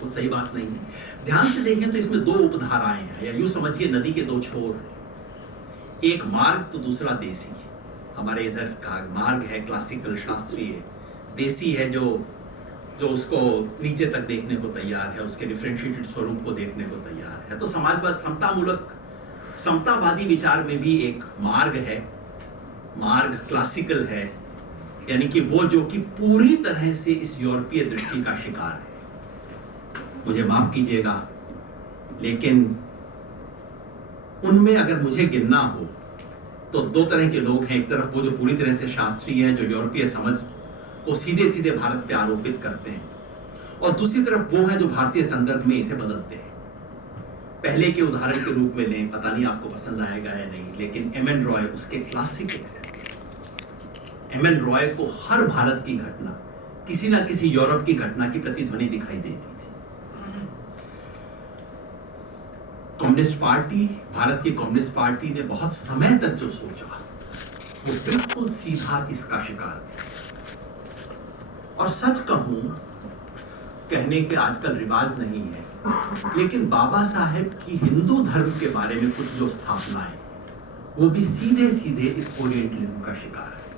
वो सही बात नहीं है। ध्यान से देखें तो इसमें दो उपधाराएं हैं, या यूं समझिए नदी के दो छोर हैं। एक मार्ग तो दूसरा देसी। हमारे इधर का मार्ग है क्लासिकल, शास्त्रीय, देसी है जो उसको नीचे तक देखने को तैयार है, उसके डिफरेंशिएटेड स्वरूप को देखने को तैयार है। तो समाजवाद, समतामूलक समतावादी विचार में भी एक मार्ग है, मार्ग क्लासिकल है, यानी कि वो जो कि पूरी तरह से इस यूरोपीय दृष्टि का शिकार है। मुझे माफ कीजिएगा, लेकिन उनमें अगर मुझे गिनना हो तो दो तरह के लोग हैं। एक तरफ वो जो पूरी तरह से शास्त्रीय है, जो यूरोपीय समझ को सीधे सीधे भारत पे आरोपित करते हैं, और दूसरी तरफ वो हैं जो भारतीय संदर्भ में इसे बदलते हैं। पहले के उदाहरण के रूप में लें, पता नहीं आपको पसंद आएगा या नहीं, लेकिन एम.एन. रॉय उसके क्लासिक एग्जाम्पल। एम.एन. रॉय को हर भारत की घटना किसी ना किसी यूरोप की घटना की प्रतिध्वनि दिखाई देती थी। कम्युनिस्ट पार्टी, भारत की कम्युनिस्ट पार्टी ने बहुत समय तक जो सोचा वो बिल्कुल सीधा इसका शिकार थी। और सच कहूं, कहने के आजकल रिवाज नहीं है, लेकिन बाबा साहेब की हिंदू धर्म के बारे में कुछ जो स्थापनाएं, वो भी सीधे सीधे इस ओरिएंटलिज्म का शिकार है।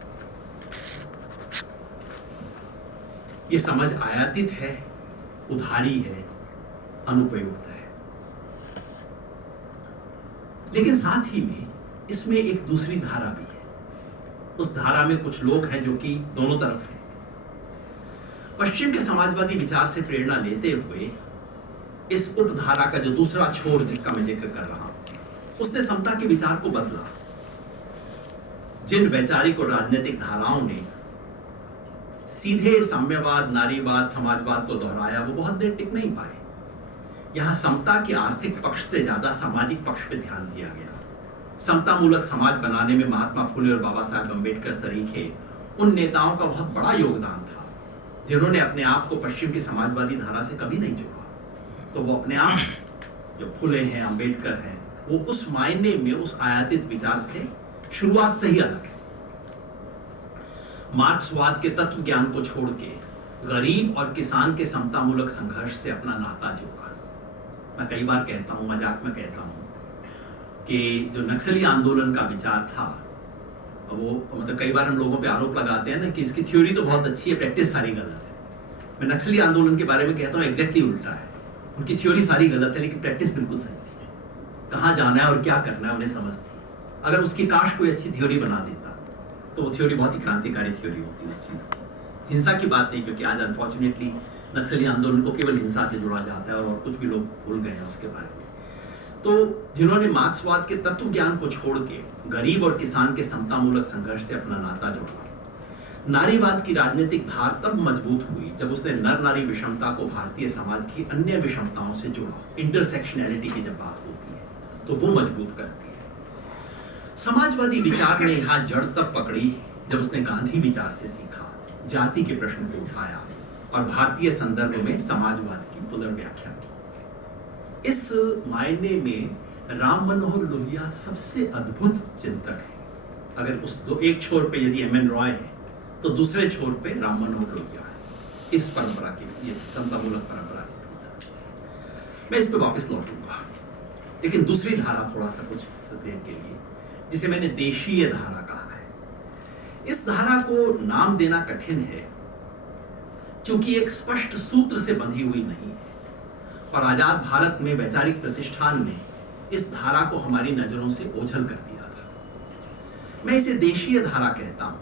ये समझ आयातित है, उधारी है, अनुपयुक्त है। लेकिन साथ ही में इसमें एक दूसरी धारा भी है। उस धारा में कुछ लोग हैं जो कि दोनों तरफ हैं। पश्चिम के समाजवादी विचार से प्रेरणा लेते हुए इस उपधारा का जो दूसरा छोर जिसका मैं जिक्र कर रहा हूं, उसने समता के विचार को बदला। जिन वैचारिक और राजनीतिक धाराओं ने सीधे साम्यवाद, नारीवाद, समाजवाद को दोहराया, वो बहुत देर टिक नहीं पाए। यहां समता के आर्थिक पक्ष से ज्यादा सामाजिक पक्ष पे ध्यान दिया गया। समता मूलक समाज बनाने में महात्मा फुले और बाबा साहेब अम्बेडकर सरीखे उन नेताओं का बहुत बड़ा योगदान था, जिन्होंने अपने आप को पश्चिम की समाजवादी धारा से कभी नहीं जोड़ा। तो वो अपने आप, जो फुले हैं, अम्बेडकर हैं, वो उस मायने में उस आयातित विचार से शुरुआत से ही अलग है। मार्क्सवाद के तत्व ज्ञान को छोड़ के गरीब और किसान के समतामूलक संघर्ष से अपना नाता जोड़ा। मैं कई बार कहता हूं, मजाक में कहता हूं, कि जो नक्सली आंदोलन का विचार था, वो मतलब कई बार हम लोगों पे आरोप लगाते हैं ना कि इसकी थ्योरी तो बहुत अच्छी है, प्रैक्टिस सारी गलत है। मैं नक्सली आंदोलन के बारे में कहता हूँ एग्जैक्टली उल्टा है। उनकी थ्योरी सारी गलत है, लेकिन प्रैक्टिस बिल्कुल सही थी। कहाँ जाना है और क्या करना है उन्हें समझ थी। अगर उसकी काश कोई अच्छी थ्योरी बना देता तो वो थ्योरी बहुत ही क्रांतिकारी थ्योरी होती उस चीज़ की। हिंसा की बात नहीं, क्योंकि आज अनफॉर्चुनेटली नक्सली आंदोलन को केवल हिंसा से जोड़ा जाता है, और कुछ भी लोग भूल गए हैं उसके बारे में। तो जिन्होंने मार्क्सवाद के तत्व ज्ञान को छोड़ के गरीब और किसान के समतामूलक संघर्ष से अपना नाता जोड़ा। नारीवाद की राजनीतिक धार तब मजबूत हुई जब उसने नर नारी विषमता को भारतीय समाज की अन्य विषमताओं से जोड़ा। इंटरसेक्शनैलिटी की जब बात होती है तो वो मजबूत करती है। समाजवादी विचार ने यहाँ जड़ तब पकड़ी जब उसने गांधी विचार से सीखा, जाति के प्रश्न को उठाया और भारतीय संदर्भ में समाजवाद की पुनर्व्याख्या की। इस मायने में राम मनोहर लोहिया सबसे अद्भुत चिंतक है। अगर उस एक छोर पे यदि एम.एन. रॉय है, तो दूसरे छोर पे राम मनोहर लोहिया है। इस परंपरा की, ये समतामूलक परंपरा के भीतर मैं इस पे वापस लौटूंगा, लेकिन दूसरी धारा थोड़ा सा कुछ देर के लिए, जिसे मैंने देशीय धारा कहा है। इस धारा को नाम देना कठिन है, क्योंकि एक स्पष्ट सूत्र से बंधी हुई नहीं है, और आजाद भारत में वैचारिक प्रतिष्ठान ने इस धारा को हमारी नजरों से ओझल कर दिया था। मैं इसे देशीय धारा कहता हूं,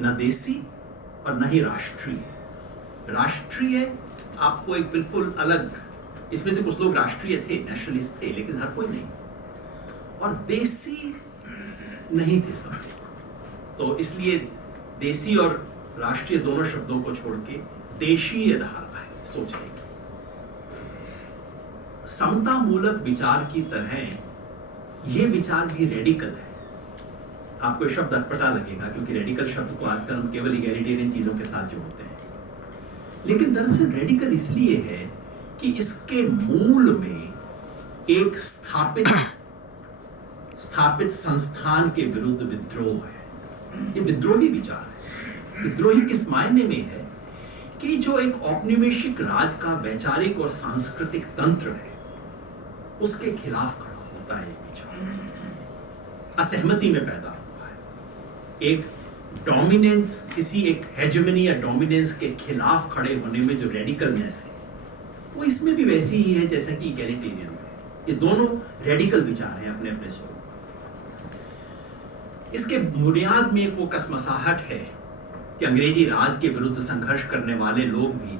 न देसी और न ही राष्ट्रीय। राष्ट्रीय आपको एक बिल्कुल अलग, इसमें से कुछ लोग राष्ट्रीय थे, नेशनलिस्ट थे, लेकिन हर कोई नहीं, और देसी नहीं थे सब। तो इसलिए देसी और राष्ट्रीय दोनों शब्दों को छोड़ के देशीय धारा है सोचने की। समता मूलक विचार की तरह यह विचार भी रेडिकल है। आपको ये शब्द अटपटा लगेगा, क्योंकि रेडिकल शब्द को आजकल हम केवल इगैलिटेरियन चीजों के साथ जोड़ते हैं, लेकिन दरअसल रेडिकल इसलिए है कि इसके मूल में एक स्थापित संस्थान के विरुद्ध विद्रोह है। ये विद्रोही विचार है। विद्रोही किस मायने में है कि जो एक औपनिवेशिक राज का वैचारिक और सांस्कृतिक तंत्र है, उसके खिलाफ खड़ा होता है। विचार असहमति में पैदा हुआ है। एक डोमिनेंस, किसी एक हेजेमनी या डोमिनेंस के खिलाफ खड़े होने में जो रेडिकलनेस है, वो इसमें भी वैसी ही है जैसा कि इगैलिटेरियन में। ये दोनों रेडिकल विचार हैं अपने अपने स्वरूप। इसके बुनियाद में एक वो कसमसाहट है कि अंग्रेजी राज के विरुद्ध संघर्ष करने वाले लोग भी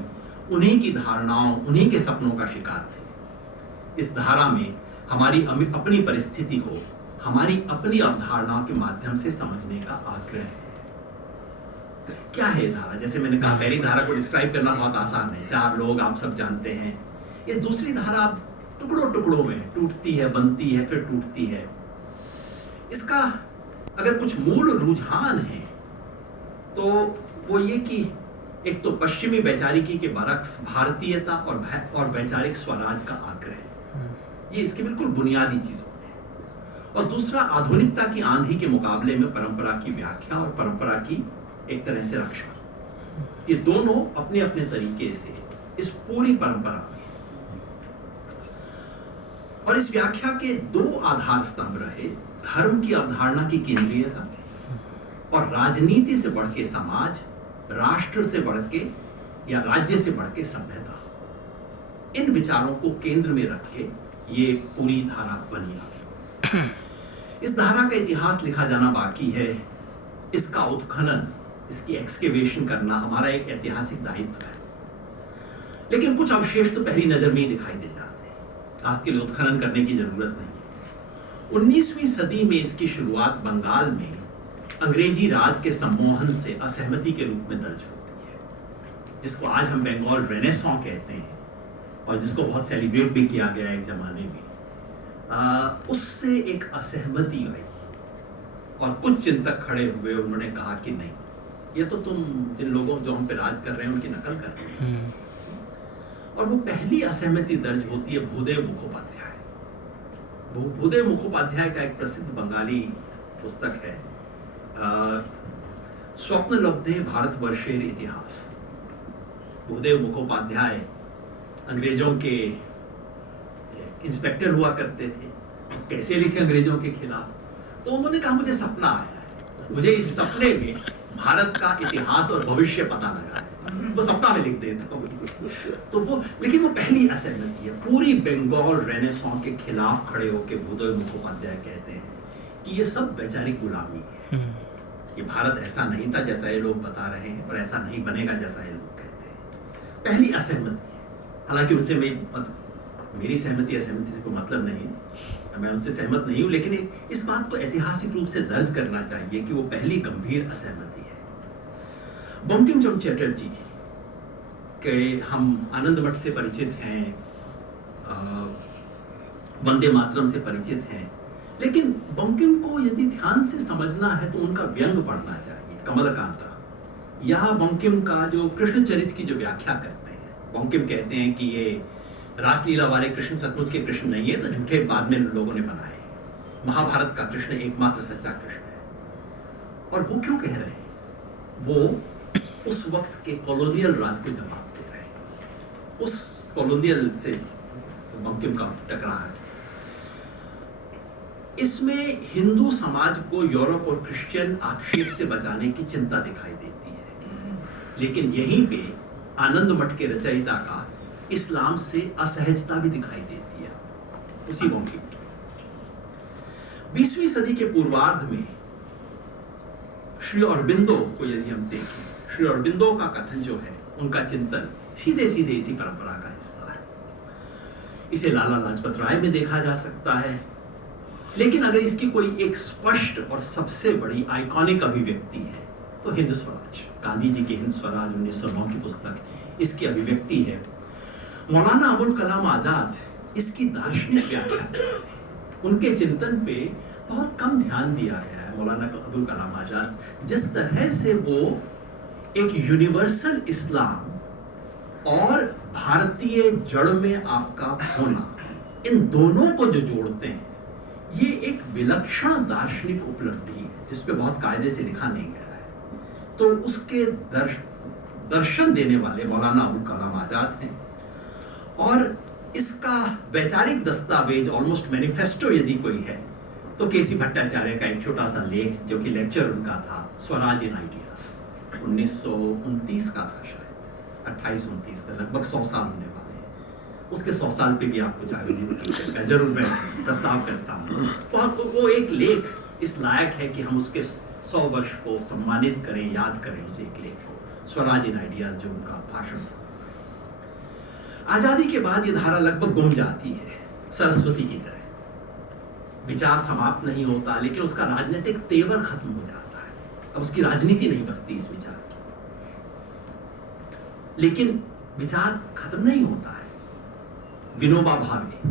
उन्हीं की धारणाओं, उन्हीं के सपनों का शिकार थे। इस धारा में हमारी अपनी परिस्थिति को हमारी अपनी अवधारणाओं के माध्यम से समझने का आग्रह है। क्या है धारा? जैसे मैंने कहा, पहली धारा को डिस्क्राइब करना बहुत आसान है, 4 लोग आप सब जानते हैं। ये दूसरी धारा टुकड़ों टुकड़ों में टूटती है, बनती है, फिर टूटती है। इसका अगर कुछ मूल रुझान है तो वो ये कि एक तो पश्चिमी वैचारिकी के बरक्स भारतीयता और वैचारिक स्वराज का आग्रह है, ये इसकी बिल्कुल बुनियादी चीजों में। और दूसरा, आधुनिकता की आंधी के मुकाबले में परंपरा की व्याख्या और परंपरा की एक तरह से रक्षा। ये दोनों अपने अपने तरीके से इस पूरी परंपरा में, और इस व्याख्या के 2 आधार स्तंभ रहे, धर्म की अवधारणा की केंद्रीयता और राजनीति से बढ़ के समाज, राष्ट्र से बढ़ के या राज्य से बढ़ के सभ्यता। इन विचारों को केंद्र में रख के ये पूरी धारा बनी आ। इस धारा का इतिहास लिखा जाना बाकी है। इसका उत्खनन, इसकी एक्सकेवेशन करना हमारा एक ऐतिहासिक दायित्व है। लेकिन कुछ अवशेष तो पहली नजर में ही दिखाई दे जाते हैं, आज के लिए उत्खनन करने की जरूरत नहीं है। 19वीं सदी में इसकी शुरुआत बंगाल में अंग्रेजी राज के सम्मोहन से असहमति के रूप में दर्ज होती है, जिसको आज हम बंगाल रेनेसां कहते हैं और जिसको बहुत सेलिब्रेट भी किया गया एक जमाने में। उससे एक असहमति आई और कुछ चिंतक खड़े हुए, उन्होंने कहा कि नहीं, ये तो तुम जिन लोगों जो हम पे राज कर रहे हैं उनकी नकल कर रहे हैं। और वो पहली असहमति दर्ज होती है भूदेव मुखोपाध्याय। भूदेव मुखोपाध्याय का एक प्रसिद्ध बंगाली पुस्तक है, स्वप्नलब्धे भारतवर्षेर इतिहास। भूदेव मुखोपाध्याय अंग्रेजों के इंस्पेक्टर हुआ करते थे। कैसे लिखे अंग्रेजों के खिलाफ? तो उन्होंने कहा मुझे सपना आया है, मुझे इस सपने में भारत का इतिहास और भविष्य पता लगा है, वो सपना में लिख देता हूँ। तो वो, लेकिन वो पहली असहमति है। पूरी बंगाल रेनेसां के खिलाफ खड़े होकर भूदेव मुखोपाध्याय कहते हैं कि ये सब वैचारिक गुलामी है, कि भारत ऐसा नहीं था जैसा ये लोग बता रहे हैं और ऐसा नहीं बनेगा जैसा ये लोग कहते हैं। पहली असहमति है। हालांकि उनसे मेरी सहमति असहमति से कोई मतलब नहीं है, मैं उनसे सहमत नहीं हूं, लेकिन इस बात को ऐतिहासिक रूप से दर्ज करना चाहिए कि वो पहली गंभीर असहमति है। बंकिम चंद्र चटर्जी के हम आनंद मठ से परिचित हैं, वंदे मातरम से परिचित हैं, लेकिन बंकिम को यदि ध्यान से समझना है तो उनका व्यंग पढ़ना चाहिए, कमलकांता। यहाँ बंकिम का जो कृष्ण चरित्र की जो व्याख्या करते हैं, बंकिम कहते हैं कि ये रासलीला वाले कृष्ण सचमुच के कृष्ण नहीं है, तो झूठे बाद में लोगों ने बनाए। महाभारत का कृष्ण एकमात्र सच्चा कृष्ण है। और वो क्यों कह रहे हैं? वो उस वक्त के कॉलोनियल राज को जवाब दे रहे हैं। उस कॉलोनियल से बंकिम का टकराव, इसमें हिंदू समाज को यूरोप और क्रिश्चियन आक्षेप से बचाने की चिंता दिखाई देती है। लेकिन यहीं पे आनंद मठ के रचयिता का इस्लाम से असहजता भी दिखाई देती है, उसी बंकिम की। 20वीं सदी के पूर्वार्ध में श्री अरबिंदो को यदि हम देखें, श्री अरबिंदो का कथन जो है, उनका चिंतन सीधे सीधे इसी परंपरा का हिस्सा है। इसे लाला लाजपत राय में देखा जा सकता है। लेकिन अगर इसकी कोई एक स्पष्ट और सबसे बड़ी आइकॉनिक अभिव्यक्ति है तो हिंद स्वराज, गांधी जी की हिंद स्वराज 1909 की पुस्तक इसकी अभिव्यक्ति है। मौलाना अबुल कलाम आजाद इसकी दार्शनिक व्याख्या करते हैं। उनके चिंतन पे बहुत कम ध्यान दिया गया है। मौलाना अबुल कलाम आजाद जिस तरह से वो एक यूनिवर्सल इस्लाम और भारतीय जड़ में आपका होना, इन दोनों को जो जोड़ते हैं, ये एक विलक्षण दार्शनिक उपलब्धि है जिसपे बहुत कायदे से लिखा नहीं गया है। तो उसके दर्शन देने वाले मौलाना अबुल कलाम आजाद हैं। और इसका वैचारिक दस्तावेज, ऑलमोस्ट मैनिफेस्टो यदि कोई है, तो केसी भट्टाचार्य का एक छोटा सा लेख, जो कि लेक्चर उनका था, स्वराज इन आइडियाज, 1929 का था शायद, 28-29 का, लगभग 100 साल होने वाले हैं। उसके 100 साल पे भी आप कुछ आयोजित कीजिएगा, जरूर मैं प्रस्ताव करता हूँ। वो एक लेख इस लायक है कि हम उसके 100 वर्ष को सम्मानित करें, याद करें उस एक लेख को, स्वराज इन आइडियाज, जो उनका भाषण था। आजादी के बाद ये धारा लगभग गुम जाती है, सरस्वती की तरह। विचार समाप्त नहीं होता, लेकिन उसका राजनीतिक तेवर खत्म हो जाता है। अब उसकी राजनीति नहीं बचती इस विचार की। लेकिन विचार खत्म नहीं होता है। विनोबा भावे,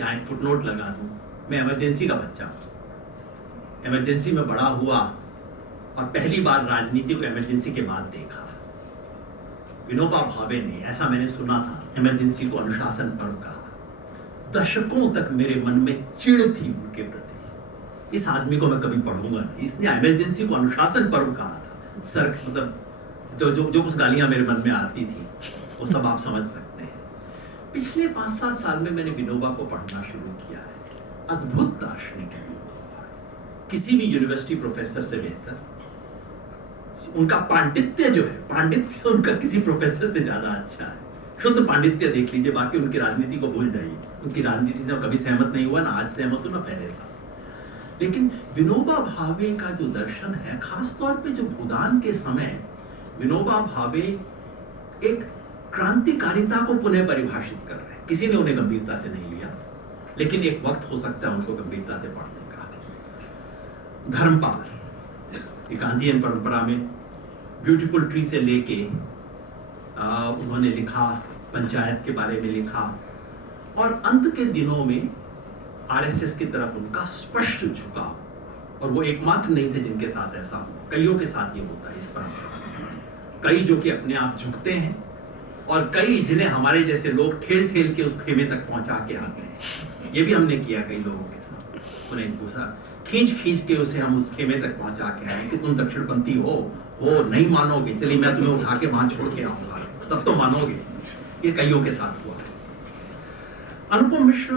यहाँ एक फुटनोट लगा दूं, मैं इमरजेंसी का बच्चा हूं। इमरजेंसी में बड़ा हुआ और पहली बार राजनीति को इमरजेंसी के बाद देखा। विनोबा भावे ने, ऐसा मैंने सुना था, इमरजेंसी को अनुशासन पर्व कहा। दशकों तक मेरे मन में चिढ़ थी उनके प्रति। इस आदमी को मैं कभी पढ़ूंगा नहीं, इसने इमरजेंसी को अनुशासन पर्व कहा था। सर मतलब जो कुछ गालियां मेरे मन में आती थी वो सब आप समझ सकते हैं। पिछले 5-7 साल में मैंने विनोबा को पढ़ना शुरू किया है। अद्भुत दार्शनिक है, किसी भी यूनिवर्सिटी प्रोफेसर से बेहतर। उनका पांडित्य जो है, पांडित्य उनका किसी प्रोफेसर से ज्यादा अच्छा है। शुद्ध पांडित्य देख लीजिए, बाकी उनकी राजनीति को भूल जाइए। उनकी राजनीति से कभी सहमत नहीं हुआ, ना आज सहमत हूं ना पहले था। लेकिन विनोबा भावे का जो दर्शन है, खासतौर पे जो भूदान के समय विनोबा भावे एक क्रांतिकारिता को पुनः परिभाषित कर रहे हैं। किसी ने उन्हें गंभीरता से नहीं लिया, लेकिन एक वक्त हो सकता है उनको गंभीरता से पढ़ने का। धर्मपाल, गांधीयन परंपरा में ब्यूटीफुल ट्री से लेके उन्होंने लिखा, पंचायत के बारे में लिखा, और अंत के दिनों में आरएसएस की तरफ उनका स्पष्ट झुकाव। और वो एकमात्र नहीं थे जिनके साथ ऐसा हुआ, कईयों के साथ ये होता है इस परंपरा में। कई जो कि अपने आप झुकते हैं, और कई जिन्हें हमारे जैसे लोग ठेल ठेल के उस खेमे तक पहुंचा के आ गए। ये भी हमने किया कई लोगों के साथ, उन्हें दूसरा खींच के उसे हम उस खेमे तक पहुंचा के आए कि तुम दक्षिणपंथी हो, नहीं मानोगे, चलिए मैं तुम्हें उठा के वहां छोड़ के आऊंगा, तब तो मानोगे। ये कईयों के साथ हुआ है। अनुपम मिश्र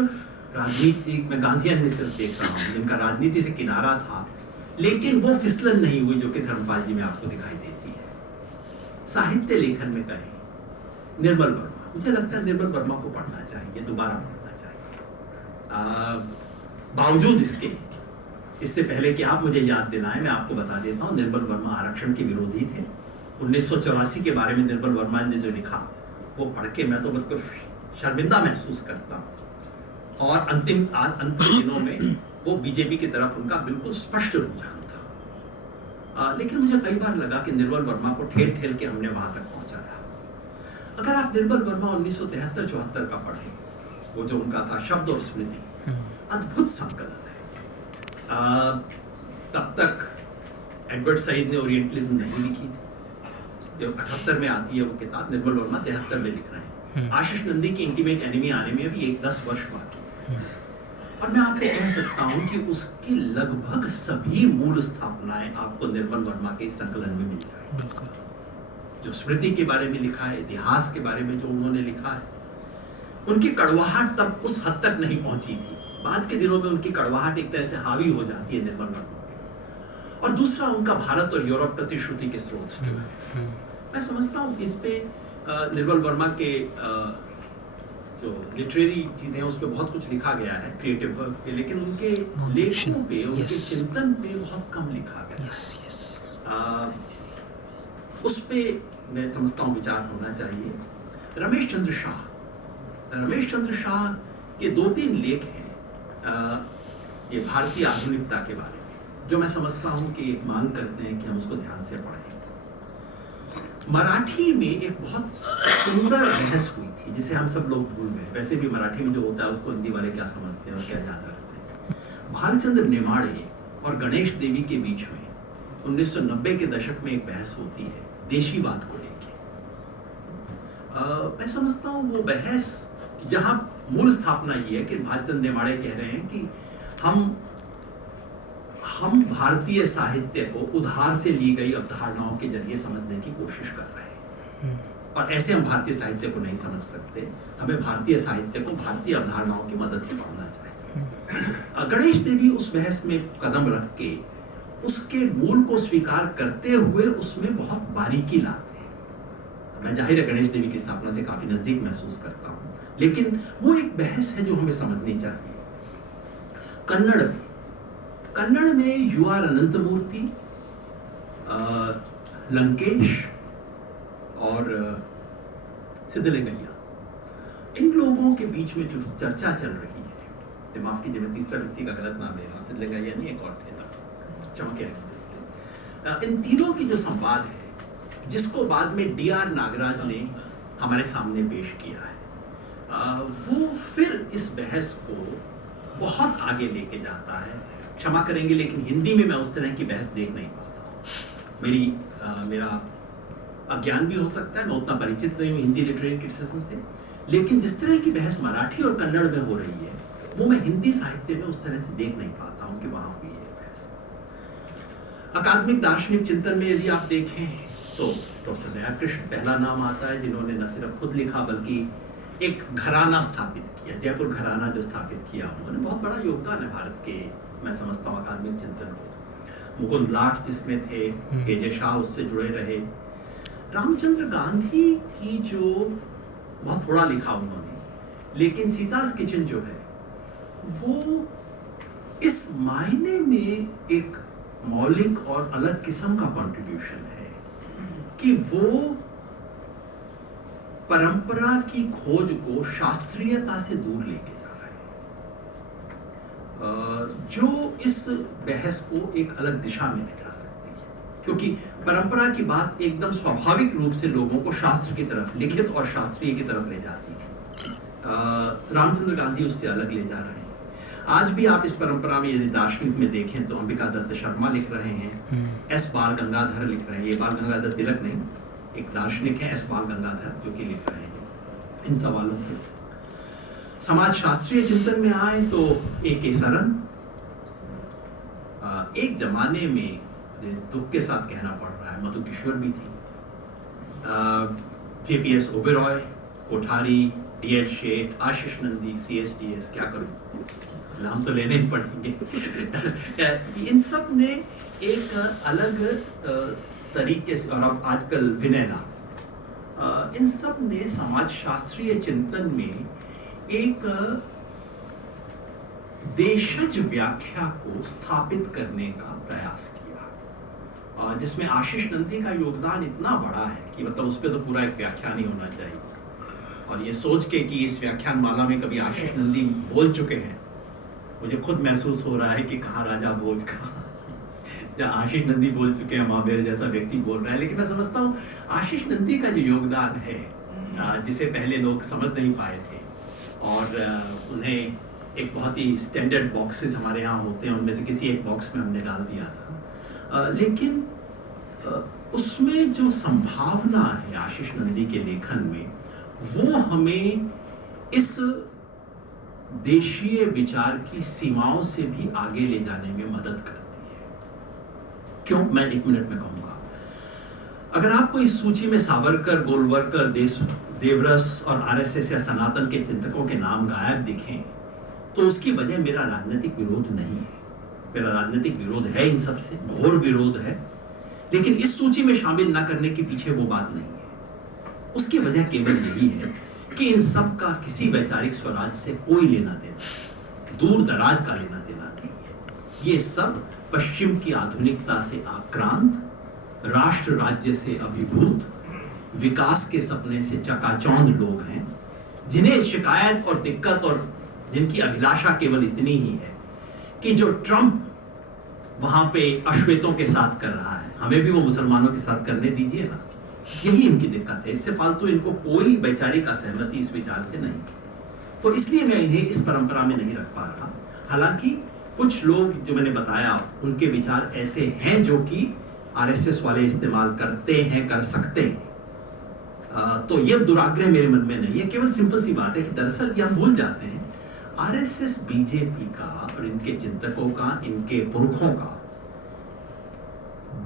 राजनीति में गांधीयन में सिर्फ देख रहा हूं, जिनका राजनीति से किनारा था, लेकिन वो फिसलन नहीं हुई जो कि धर्मपाल जी में आपको दिखाई देती है। साहित्य लेखन में कहें, निर्मल वर्मा, मुझे लगता है निर्मल वर्मा को पढ़ना चाहिए, दोबारा पढ़ना चाहिए। बावजूद इससे पहले कि आप मुझे याद दिलाएं, मैं आपको बता देता हूं, निर्मल वर्मा आरक्षण के विरोधी थे। 1984 के बारे में निर्मल वर्मा ने जो लिखा, वो पढ़ के मैं तो बिल्कुल शर्मिंदा महसूस करता हूँ। और अंतिम दिनों में वो बीजेपी की तरफ उनका बिल्कुल स्पष्ट रुझान था। लेकिन मुझे कई बार लगा कि निर्मल वर्मा को ठेल ठेल के हमने वहां तक पहुंचाया। अगर आप निर्मल वर्मा 1973-74 का पढ़ें, वो जो उनका था शब्द और स्मृति, अद्भुत संकलन है। तब तक एडवर्ड सईद ने ओरिएंटलिज्म नहीं लिखी थी, जो 78 में आती है वो किताब, निर्मल वर्मा 73 में लिख रहे हैं। आशीष नंदी की इंटीमेट एनिमी आने में भी 10 वर्ष बाकी है। और मैं आपको कह सकता हूं कि उसकी लगभग सभी मूल स्थापनाएं आपको निर्मल वर्मा के संकलन में मिल जाएगी। जो स्मृति के बारे में लिखा है, इतिहास के बारे में जो उन्होंने लिखा है, उनकी कड़वाहट तब उस हद तक नहीं पहुंची थी। बाद के दिनों में उनकी कड़वाहट एक तरह से हावी हो जाती है निर्मल वर्मा पे। और दूसरा, उनका भारत और यूरोप प्रतिश्रुति के स्रोत जो है, मैं समझता हूँ इस पे निर्मल वर्मा के जो लिटरेरी चीजें हैं उस पर बहुत कुछ लिखा गया है, क्रिएटिव वर्क पे, लेकिन उनके लेखों पे, उनके चिंतन पे बहुत कम लिखा गया। उस पे मैं समझता हूँ विचार होना चाहिए। रमेश चंद्र शाह के 2-3 लेख हैं ये भारतीय आधुनिकता के बारे में, जो मैं समझता हूँ कि एक मांग करते हैं कि हम उसको ध्यान से पढ़ें। मराठी में एक बहुत सुंदर बहस हुई थी जिसे हम सब लोग भूल गए। वैसे भी मराठी में जो होता है उसको हिंदी वाले क्या समझते हैं और क्या याद रखते हैं। भालचंद्र नेमाड़े और गणेश देवी के बीच में 1990 के दशक में एक बहस होती है देशीवाद को लेके। मैं समझता हूँ वो बहस जहाँ मूल स्थापना ये है कि भालचंद्र नेमाड़े कह रहे हैं कि हम भारतीय साहित्य को उधार से ली गई अवधारणाओं के जरिए समझने की कोशिश कर रहे हैं, और ऐसे हम भारतीय साहित्य को नहीं समझ सकते। हमें भारतीय साहित्य को भारतीय अवधारणाओं की मदद से पढ़ना चाहिए। गणेश देवी उस बहस में कदम रख के उसके मूल को स्वीकार करते हुए उसमें बहुत बारीकी लाते हैं। मैं जाहिर है गणेश देवी की स्थापना से काफी नजदीक महसूस करता हूँ, लेकिन वो एक बहस है जो हमें समझनी चाहिए। कन्नड़ में यू आर अनंतमूर्ति, लंकेश और सिद्धलिंगैया, इन लोगों के बीच में जो चर्चा चल रही है, माफ कीजिए मैं तीसरा व्यक्ति का गलत नाम ले रहा हूँ, सिद्धलिंगैया नहीं, एक और थे तब चमके रहे, इन तीनों की जो संवाद है जिसको बाद में डी.आर. नागराज ने हमारे सामने पेश किया है, वो फिर इस बहस को बहुत आगे लेके जाता है। क्षमा करेंगे लेकिन हिंदी में मैं उस तरह की बहस देख नहीं पाता हूँ। मेरा अज्ञान भी हो सकता है, मैं उतना परिचित नहीं हूँ हिंदी लिटरेरी क्रिटिसिज्म से, लेकिन जिस तरह की बहस मराठी और कन्नड़ में हो रही है वो मैं हिंदी साहित्य में उस तरह से देख नहीं पाता हूँ कि वहाँ हुई है बहस। अकादमिक दार्शनिक चिंतन में यदि आप देखें तो प्रोफेसर दयाकृष्ण पहला नाम आता है, जिन्होंने न सिर्फ खुद लिखा बल्कि एक घराना स्थापित किया, जयपुर घराना जो स्थापित किया, उन्होंने बहुत बड़ा योगदान है भारत के, मैं समझता हूँ, अकादमिक चिंतन को। मुकुंद लाट जिसमें थे, के.जे. शाह उससे जुड़े रहे। रामचंद्र गांधी की जो बहुत थोड़ा लिखा उन्होंने, लेकिन सीता's किचन जो है वो इस मायने में एक मौलिक और अलग किस्म का कंट्रीब्यूशन है कि वो परंपरा की खोज को शास्त्रीयता से दूर लेके जा रहा है, जो इस बहस को एक अलग दिशा में ले जा सकती है, क्योंकि परंपरा की बात एकदम स्वाभाविक रूप से लोगों को शास्त्र की तरफ, लिखित और शास्त्रीय की तरफ ले जाती है। रामचंद्र गांधी उससे अलग ले जा रहे हैं। आज भी आप इस परंपरा में यदि दार्शनिक में देखें तो अंबिका दत्त शर्मा लिख रहे हैं, एस बाल गंगाधर लिख रहे हैं, ये बाल गंगाधर तिलक नहीं, एक दार्शनिक है एस बाल गंगाधर जो कि लिख रहे हैं इन सवालों पे। समाज शास्त्रीय चिंतन में आए तो ए.के. सरन, एक जमाने में दुख के साथ कहना पड़ रहा है मधु किशोर भी थी, जे.पी.एस. ओबेरॉय, कोठारी, डी.एल. शेठ, आशीष नंदी, C.S.D.S. क्या करूं, नाम तो लेने ही पड़ेंगे। इन सब ने एक अलग तरीके से, और अब आजकल विनय नाग, इन सब ने समाज शास्त्रीय चिंतन में एक देशज व्याख्या को स्थापित करने का प्रयास किया, जिसमें आशीष नंदी का योगदान इतना बड़ा है कि मतलब उस पर तो पूरा एक व्याख्यान ही होना चाहिए। और ये सोच के कि इस व्याख्यान माला में कभी आशीष नंदी बोल चुके हैं, मुझे खुद महसूस हो रहा है कि कहाँ राजा भोज का जहाँ आशीष नंदी बोल चुके हैं वहाँ मेरे जैसा व्यक्ति बोल रहा है। लेकिन मैं समझता हूँ आशीष नंदी का जो योगदान है, जिसे पहले लोग समझ नहीं पाए थे, और उन्हें एक बहुत ही स्टैंडर्ड बॉक्सेस हमारे यहाँ होते हैं, उनमें से किसी एक बॉक्स में हमने डाल दिया था, लेकिन उसमें जो संभावना है आशीष नंदी के लेखन में, वो हमें इस देशीय विचार की सीमाओं से भी आगे ले जाने में मदद करती है। क्यों, मैं एक मिनट में कहूंगा। अगर आपको इस सूची में सावरकर, गोलवलकर, देवरस और आरएसएस या सनातन के चिंतकों के नाम गायब दिखें, तो उसकी वजह मेरा राजनीतिक विरोध नहीं है। मेरा राजनीतिक विरोध है इन सब से, घोर विरोध है, लेकिन इस सूची में शामिल ना करने के पीछे वो बात नहीं है। उसकी वजह केवल यही है कि इन सब का किसी वैचारिक स्वराज से कोई लेना देना, दूर दराज का लेना देना नहीं है। ये सब पश्चिम की आधुनिकता से आक्रांत, राष्ट्र राज्य से अभिभूत, विकास के सपने से चकाचौंध लोग हैं, जिन्हें शिकायत और दिक्कत और जिनकी अभिलाषा केवल इतनी ही है कि जो ट्रंप वहां पे अश्वेतों के साथ कर रहा है, हमें भी वो मुसलमानों के साथ करने दीजिए ना। यही इनकी दिक्कत है, इससे फालतू इनको कोई वैचारिक असहमति इस विचार से नहीं। तो इसलिए मैं इन्हें इस परंपरा में नहीं रख पा रहा। हालांकि कुछ लोग जो मैंने बताया, उनके विचार ऐसे हैं जो कि आरएसएस वाले इस्तेमाल करते हैं, कर सकते हैं। तो ये दुराग्रह मेरे मन में नहीं है, केवल सिंपल सी बात है कि दरअसल ये हम भूल जाते हैं, आरएसएस बीजेपी का और इनके चिंतकों का, इनके पुरखों का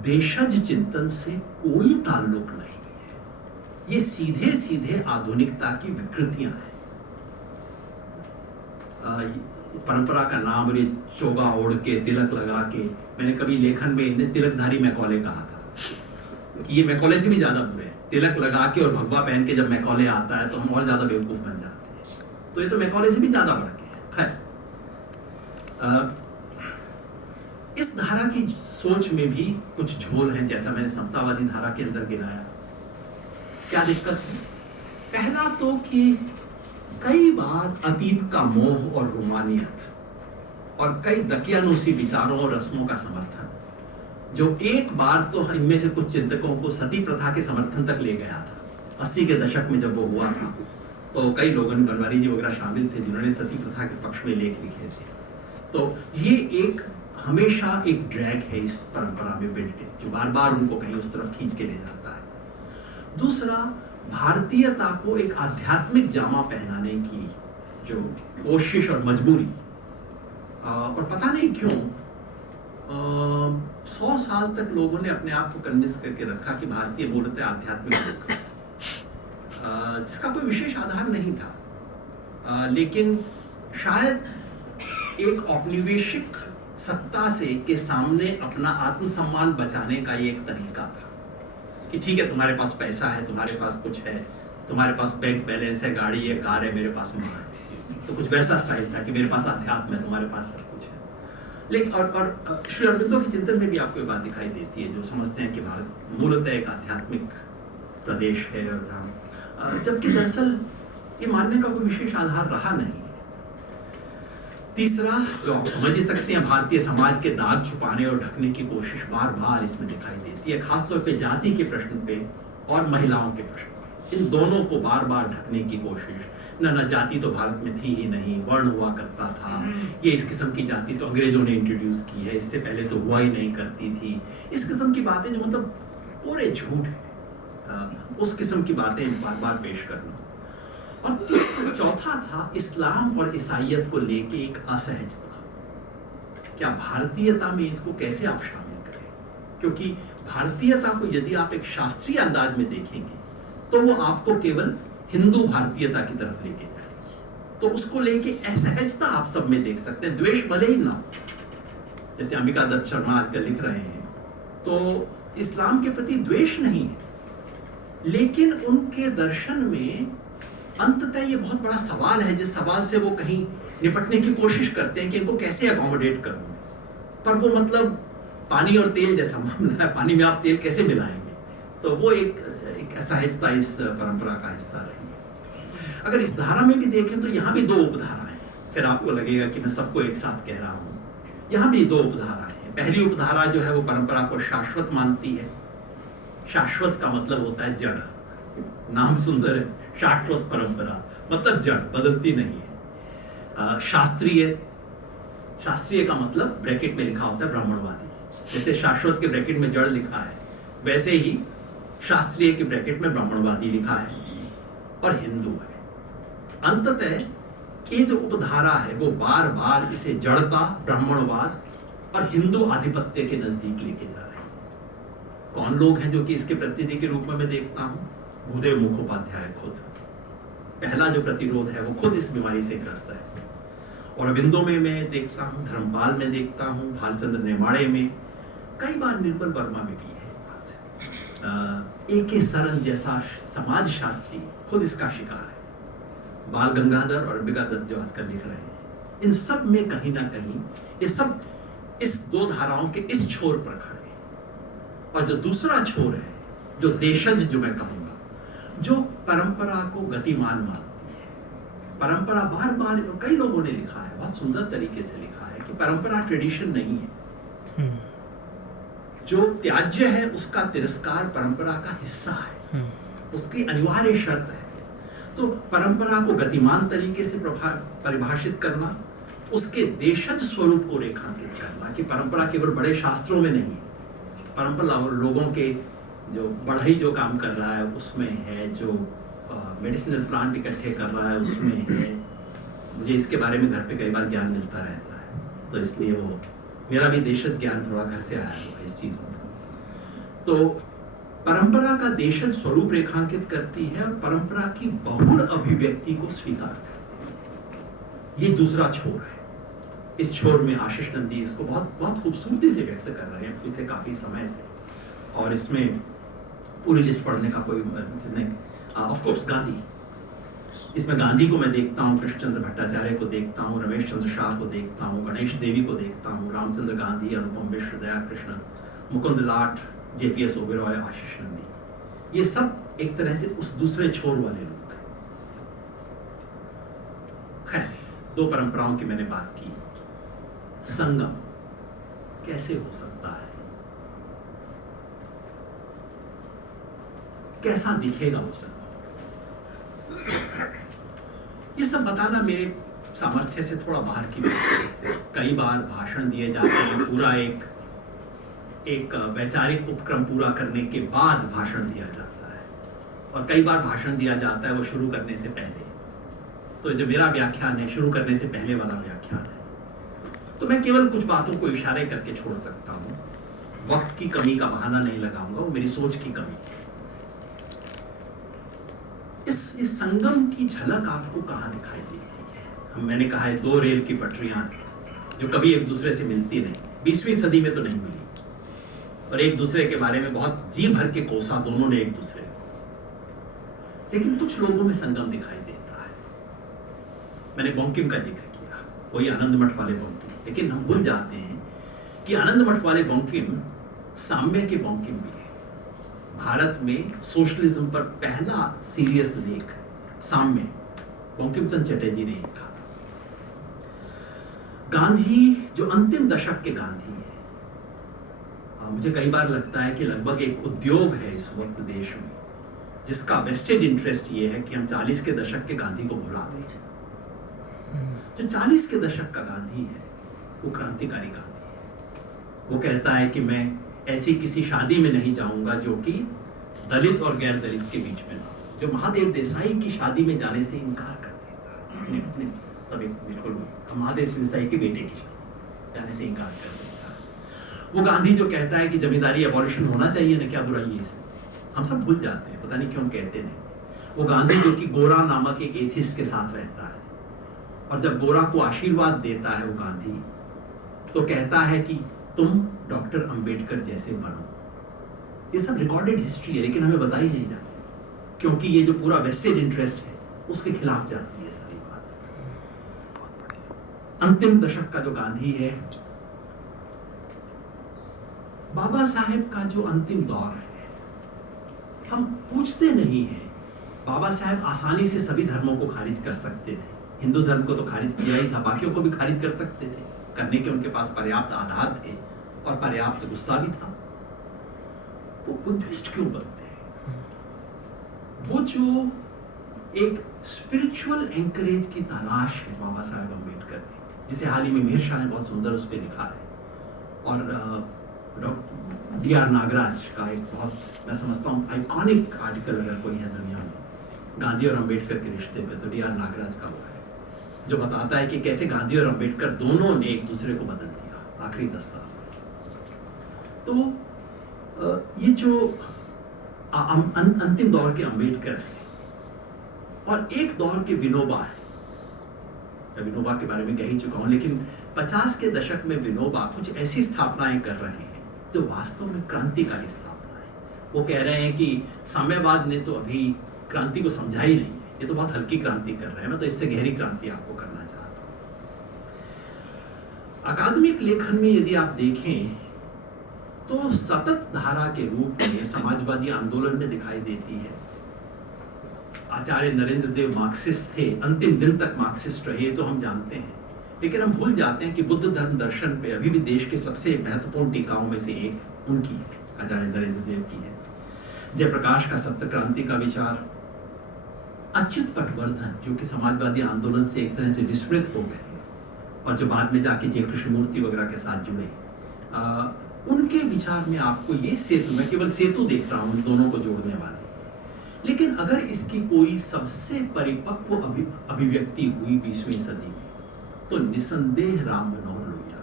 देशज चिंतन से कोई ताल्लुक नहीं है। ये सीधे सीधे आधुनिकता की विकृतियां हैं। परंपरा का नाम, और ये चोगा ओढ़ के, तिलक लगा के, मैंने कभी लेखन में इन्हें तिलकधारी मैकॉले कहा था कि ये मैकॉले से भी ज्यादा बुरे हैं। तिलक लगा के और भगवा पहन के जब मैकॉले आता है तो हम और ज्यादा बेवकूफ बन जाते हैं। तो ये तो मैकॉले से भी ज्यादा बढ़ के है। खैर, इस धारा की सोच में भी कुछ झोल हैं, जैसा मैंने समतावादी धारा के अंदर गिनाया। क्या दिक्कत है? पहला तो कि कई बार अतीत का मोह और रोमानियत और कई दकियानूसी विचारों और रस्मों का समर्थन, जो एक बार तो इनमें से कुछ चिंतकों को सती प्रथा के समर्थन तक ले गया था। 80 के दशक में जब वो हुआ था तो कई लोगों, बनवारी जी वगैरह शामिल थे, जिन्होंने सती प्रथा के पक्ष में लेख लिखे थे। तो ये एक हमेशा एक ड्रैग है इस परंपरा में बिल्ट इन, जो बार बार उनको कहीं उस तरफ खींच के ले जाता है। दूसरा, भारतीयता को एक आध्यात्मिक जामा पहनाने की जो कोशिश और मजबूरी, और पता नहीं क्यों 100 साल तक लोगों ने अपने आप को कन्विंस करके रखा कि भारतीय मूलतः आध्यात्मिक लोग, जिसका कोई विशेष आधार नहीं था, लेकिन शायद एक औपनिवेशिक सत्ता से के सामने अपना आत्मसम्मान बचाने का ये एक तरीका था कि ठीक है, तुम्हारे पास पैसा है, तुम्हारे पास कुछ है, तुम्हारे पास बैंक बैलेंस है, गाड़ी है, कार है, मेरे पास माँ है। तो कुछ वैसा स्टाइल था कि मेरे पास अध्यात्म है, तुम्हारे पास सब कुछ है। लेकिन और श्री अरबिंदो के चिंतन में भी आपको ये बात दिखाई देती है, जो समझते हैं कि भारत मूलतः एक आध्यात्मिक प्रदेश है, और जबकि दरअसल ये मानने का कोई विशेष आधार रहा नहीं। तीसरा, जो आप समझ ही सकते हैं, भारतीय समाज के दाग छुपाने और ढकने की कोशिश बार बार इसमें दिखाई देती है, खासतौर पे जाति के प्रश्न पे और महिलाओं के प्रश्न पे। इन दोनों को बार बार ढकने की कोशिश। न जाति तो भारत में थी ही नहीं, वर्ण हुआ करता था। ये इस किस्म की जाति तो अंग्रेजों ने इंट्रोड्यूस की है, इससे पहले तो हुआ ही नहीं करती थी। इस किस्म की बातें जो मतलब पूरे झूठ है, उस किस्म की बातें बार बार पेश करना। और चौथा था इस्लाम और ईसाइयत को लेके एक असहजता। क्या भारतीयता में इसको कैसे आप शामिल करें? क्योंकि भारतीयता को यदि आप एक शास्त्रीय अंदाज में देखेंगे तो वो आपको केवल हिंदू भारतीयता की तरफ लेके जाएगी। तो उसको लेके असहजता आप सब में देख सकते हैं, द्वेष भले ही ना हो। जैसे अम्बिका दत्त शर्मा आजकल लिख रहे हैं, तो इस्लाम के प्रति द्वेष नहीं है, लेकिन उनके दर्शन में अंततः ये बहुत बड़ा सवाल है, जिस सवाल से वो कहीं निपटने की कोशिश करते हैं कि इनको कैसे अकोमोडेट करूं। पर वो मतलब पानी और तेल जैसा मामला है, पानी में आप तेल कैसे मिलाएंगे? तो वो एक असहजता इस परंपरा का हिस्सा रही है। अगर इस धारा में भी देखें तो यहाँ भी दो उपधारा हैं। फिर आपको लगेगा कि मैं सबको एक साथ कह रहा हूँ। यहाँ भी दो उपधाराएं हैं। पहली उपधारा जो है वो परंपरा को शाश्वत मानती है। शाश्वत का मतलब होता है जड़, नाम सुंदर है, शाश्वत परंपरा मतलब जड़, बदलती नहीं है। शास्त्रीय का मतलब ब्रैकेट में लिखा होता है ब्राह्मणवादी। जैसे शाश्वत के ब्रैकेट में जड़ लिखा है, वैसे ही शास्त्रीय के ब्रैकेट में ब्राह्मणवादी लिखा है और हिंदू है। अंततः ये जो उपधारा है वो बार बार इसे जड़ता, ब्राह्मणवाद और हिंदू आधिपत्य के नजदीक लेके जा रहे हैं। कौन लोग हैं जो कि इसके प्रतिनिधि के रूप में मैं देखता हूँ? भूदेव मुखोपाध्याय खुद। पहला जो प्रतिरोध है वो खुद इस बीमारी से ग्रस्त है। और अरबिंदो में मैं देखता हूँ, धर्मपाल में देखता हूँ, भालचंद्र नेमाड़े में, कई बार निर्मल वर्मा में भी है बात। A.K. सरन जैसा समाज शास्त्री खुद इसका शिकार है। बाल गंगाधर और अम्बिका दत्त जो आजकल लिख रहे हैं, इन सब में कहीं ना कहीं ये सब इस दो धाराओं के इस छोर पर खड़े हैं। और जो दूसरा छोर है, जो देशज, जो मैं कहूँगा, जो परंपरा को गतिमान मानती है। परंपरा बार बार कई लोगों ने लिखा है, बहुत सुंदर तरीके से लिखा है कि परंपरा ट्रेडिशन नहीं है। जो त्याज्य है उसका तिरस्कार परंपरा का हिस्सा है, उसकी अनिवार्य शर्त है। तो परंपरा को गतिमान तरीके से परिभाषित करना, उसके देशज स्वरूप को रेखांकित करना कि परंपरा केवल बड़े शास्त्रों में नहीं है, परंपरा लोगों के जो बढ़ई जो काम कर रहा है उसमें है, जो मेडिसिनल प्लांट इकट्ठे कर रहा है उसमें है। मुझे इसके बारे में घर पे कई बार ज्ञान मिलता रहता है, तो इसलिए वो मेरा भी देशज ज्ञान थोड़ा घर से आया हुआ इस चीज़ों में। तो परंपरा का देशज स्वरूप रेखांकित करती है और परंपरा की बहुल अभिव्यक्ति को स्वीकार करती है। ये दूसरा छोर है। इस छोर में आशीष नंदी इसको बहुत बहुत खूबसूरती से व्यक्त कर रहे हैं पिछले काफी समय से, और इसमें पूरी लिस्ट पढ़ने का कोई नहीं। ऑफ कोर्स गांधी, इसमें गांधी को मैं देखता हूँ, कृष्णचंद्र भट्टाचार्य को देखता हूँ, रमेश चंद्र शाह को देखता हूँ, गणेश देवी को देखता हूँ, रामचंद्र गांधी, अनुपम मिश्र, दया कृष्ण, मुकुंद लाट, JPS ओबेरॉय, आशीष नंदी, ये सब एक तरह से उस दूसरे छोर वाले लोग हैं। खैर, दो परंपराओं की मैंने बात की। संगम कैसे हो सकता है, कैसा दिखेगा वो संगम, ये सब बताना मेरे सामर्थ्य से थोड़ा बाहर की बात है। कई बार भाषण दिए जाते हैं, पूरा एक वैचारिक उपक्रम पूरा करने के बाद भाषण दिया जाता है, और कई बार भाषण दिया जाता है वो शुरू करने से पहले। तो जो मेरा व्याख्यान है, शुरू करने से पहले वाला व्याख्यान है, तो मैं केवल कुछ बातों को इशारे करके छोड़ सकता हूँ। वक्त की कमी का बहाना नहीं लगाऊंगा, वो मेरी सोच की कमी है। इस संगम की झलक आपको कहाँ दिखाई देती है? मैंने कहा है, दो रेल की पटरियां जो कभी एक दूसरे से मिलती नहीं, 20वीं सदी में तो नहीं मिली, और एक दूसरे के बारे में बहुत जी भर के कोसा दोनों ने एक दूसरे को, लेकिन कुछ लोगों में संगम दिखाई देता है। मैंने बंकिम का जिक्र किया, वही आनंद मठ वाले बंकिम, लेकिन हम भूल जाते हैं कि आनंद मठ वाले बंकिम साम्य के बंकिम भी है। भारत में सोशलिज्म पर पहला सीरियस लेख साम्य बंकिम चंद्र चटर्जी ने लिखा था। गांधी जो अंतिम दशक के गांधी है, मुझे कई बार लगता है कि लगभग एक उद्योग है इस वक्त देश में, जिसका वेस्टेड इंटरेस्ट ये है कि हम 40 के दशक के गांधी को भुला दें। जो 40 के दशक का गांधी है वो क्रांतिकारी गांधी है। वो कहता है कि मैं ऐसी किसी शादी में नहीं जाऊंगा जो कि दलित और गैर दलित के बीच में ना हो। जो महादेव देसाई की शादी में जाने से इनकार कर देता है, बिल्कुल महादेव देसाई के बेटे की शादी जाने से इनकार कर देता है। वो गांधी जो कहता है कि जमींदारी एबॉलिशन होना चाहिए ना, क्या बुराई है इसमें? हम सब भूल जाते हैं, पता नहीं क्यों कहते नहीं। वो गांधी जो कि गोरा नामक एक एथिस्ट के साथ रहता है, और जब गोरा को आशीर्वाद देता है वो गांधी, तो कहता है कि तुम डॉक्टर अंबेडकर जैसे बनो। ये सब रिकॉर्डेड हिस्ट्री है, लेकिन हमें बताई नहीं जाती, क्योंकि ये जो पूरा वेस्टेड इंटरेस्ट है उसके खिलाफ जाती है सारी बात। अंतिम दशक का जो गांधी है, बाबा साहेब का जो अंतिम दौर है, हम पूछते नहीं हैं। बाबा साहेब आसानी से सभी धर्मों को खारिज कर सकते थे। हिंदू धर्म को तो खारिज किया ही था, बाकियों को भी खारिज कर सकते थे। करने के उनके पास पर्याप्त आधार थे और पर्याप्त गुस्सा भी था। वो बुद्धिस्ट क्यों बनते हैं? वो जो एक स्पिरिचुअल एंकरेज की तलाश है बाबा साहेब अम्बेडकर ने, जिसे हाल ही में मेहर शाह ने बहुत सुंदर उस पर लिखा है, और डॉक्टर D.R. नागराज का एक बहुत, मैं समझता हूँ, आइकॉनिक आर्टिकल अगर कोई है दुनिया में गांधी और अम्बेडकर के रिश्ते पे, तो D.R. नागराज का वो है, जो बताता है कि कैसे गांधी और अम्बेडकर दोनों ने एक दूसरे को बदल दिया आखिरी 10 साल में। तो ये जो अंतिम दौर के अम्बेडकर है, और एक दौर के विनोबा है। मैं विनोबा के बारे में कह ही चुका हूँ, लेकिन 50 के दशक में विनोबा कुछ ऐसी स्थापनाएं कर रहे हैं जो वास्तव में क्रांतिकारी स्थापना है। वो कह रहे हैं कि साम्यवाद ने तो अभी क्रांति को समझा ही नहीं है, ये तो बहुत हल्की क्रांति कर रहे हैं, मैं तो इससे गहरी क्रांति आपको करना चाहता हूँ। अकादमिक लेखन में यदि आप देखें तो सतत धारा के रूप में समाजवादी आंदोलन में दिखाई देती है। आचार्य नरेंद्र देव मार्क्सिस्ट थे, अंतिम दिन तक मार्क्सिस्ट रहे, तो हम जानते हैं, लेकिन हम भूल जाते हैं कि बुद्ध धर्म दर्शन पे अभी भी देश के सबसे महत्वपूर्ण टीकाओं में से एक उनकी है, आचार्य नरेंद्र देव की है। जयप्रकाश का सत्य क्रांति का विचार, अच्युत पटवर्धन जो कि समाजवादी आंदोलन से एक तरह से विस्मृत हो गए और जो बाद में जाके जय कृष्णमूर्ति वगैरह के साथ जुड़े, उनके विचार में आपको ये सेतु, मैं केवल सेतु देख रहा हूँ दोनों को जोड़ने वाले, लेकिन अगर इसकी कोई सबसे परिपक्व अभिव्यक्ति हुई 20वीं सदी में, तो निसंदेह राम मनोहर लोहिया।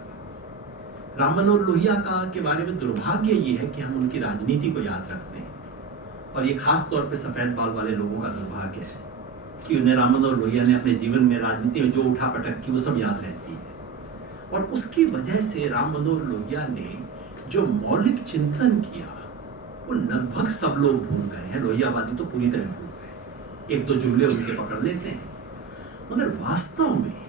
राम मनोहर लोहिया का के बारे में दुर्भाग्य ये है कि हम उनकी राजनीति को याद रखते हैं, और ये खास तौर पे सफेद बाल वाले लोगों का दुर्भाग्य है कि उन्हें राम मनोहर लोहिया ने अपने जीवन में राजनीति में जो उठा पटक की वो सब याद रहती है, और उसकी वजह से राम मनोहर लोहिया ने जो मौलिक चिंतन किया वो लगभग सब लोग भूल गए हैं। लोहियावादी तो पूरी तरह भूल गए। एक दो जुमले उनके पकड़ लेते हैं, मगर वास्तव में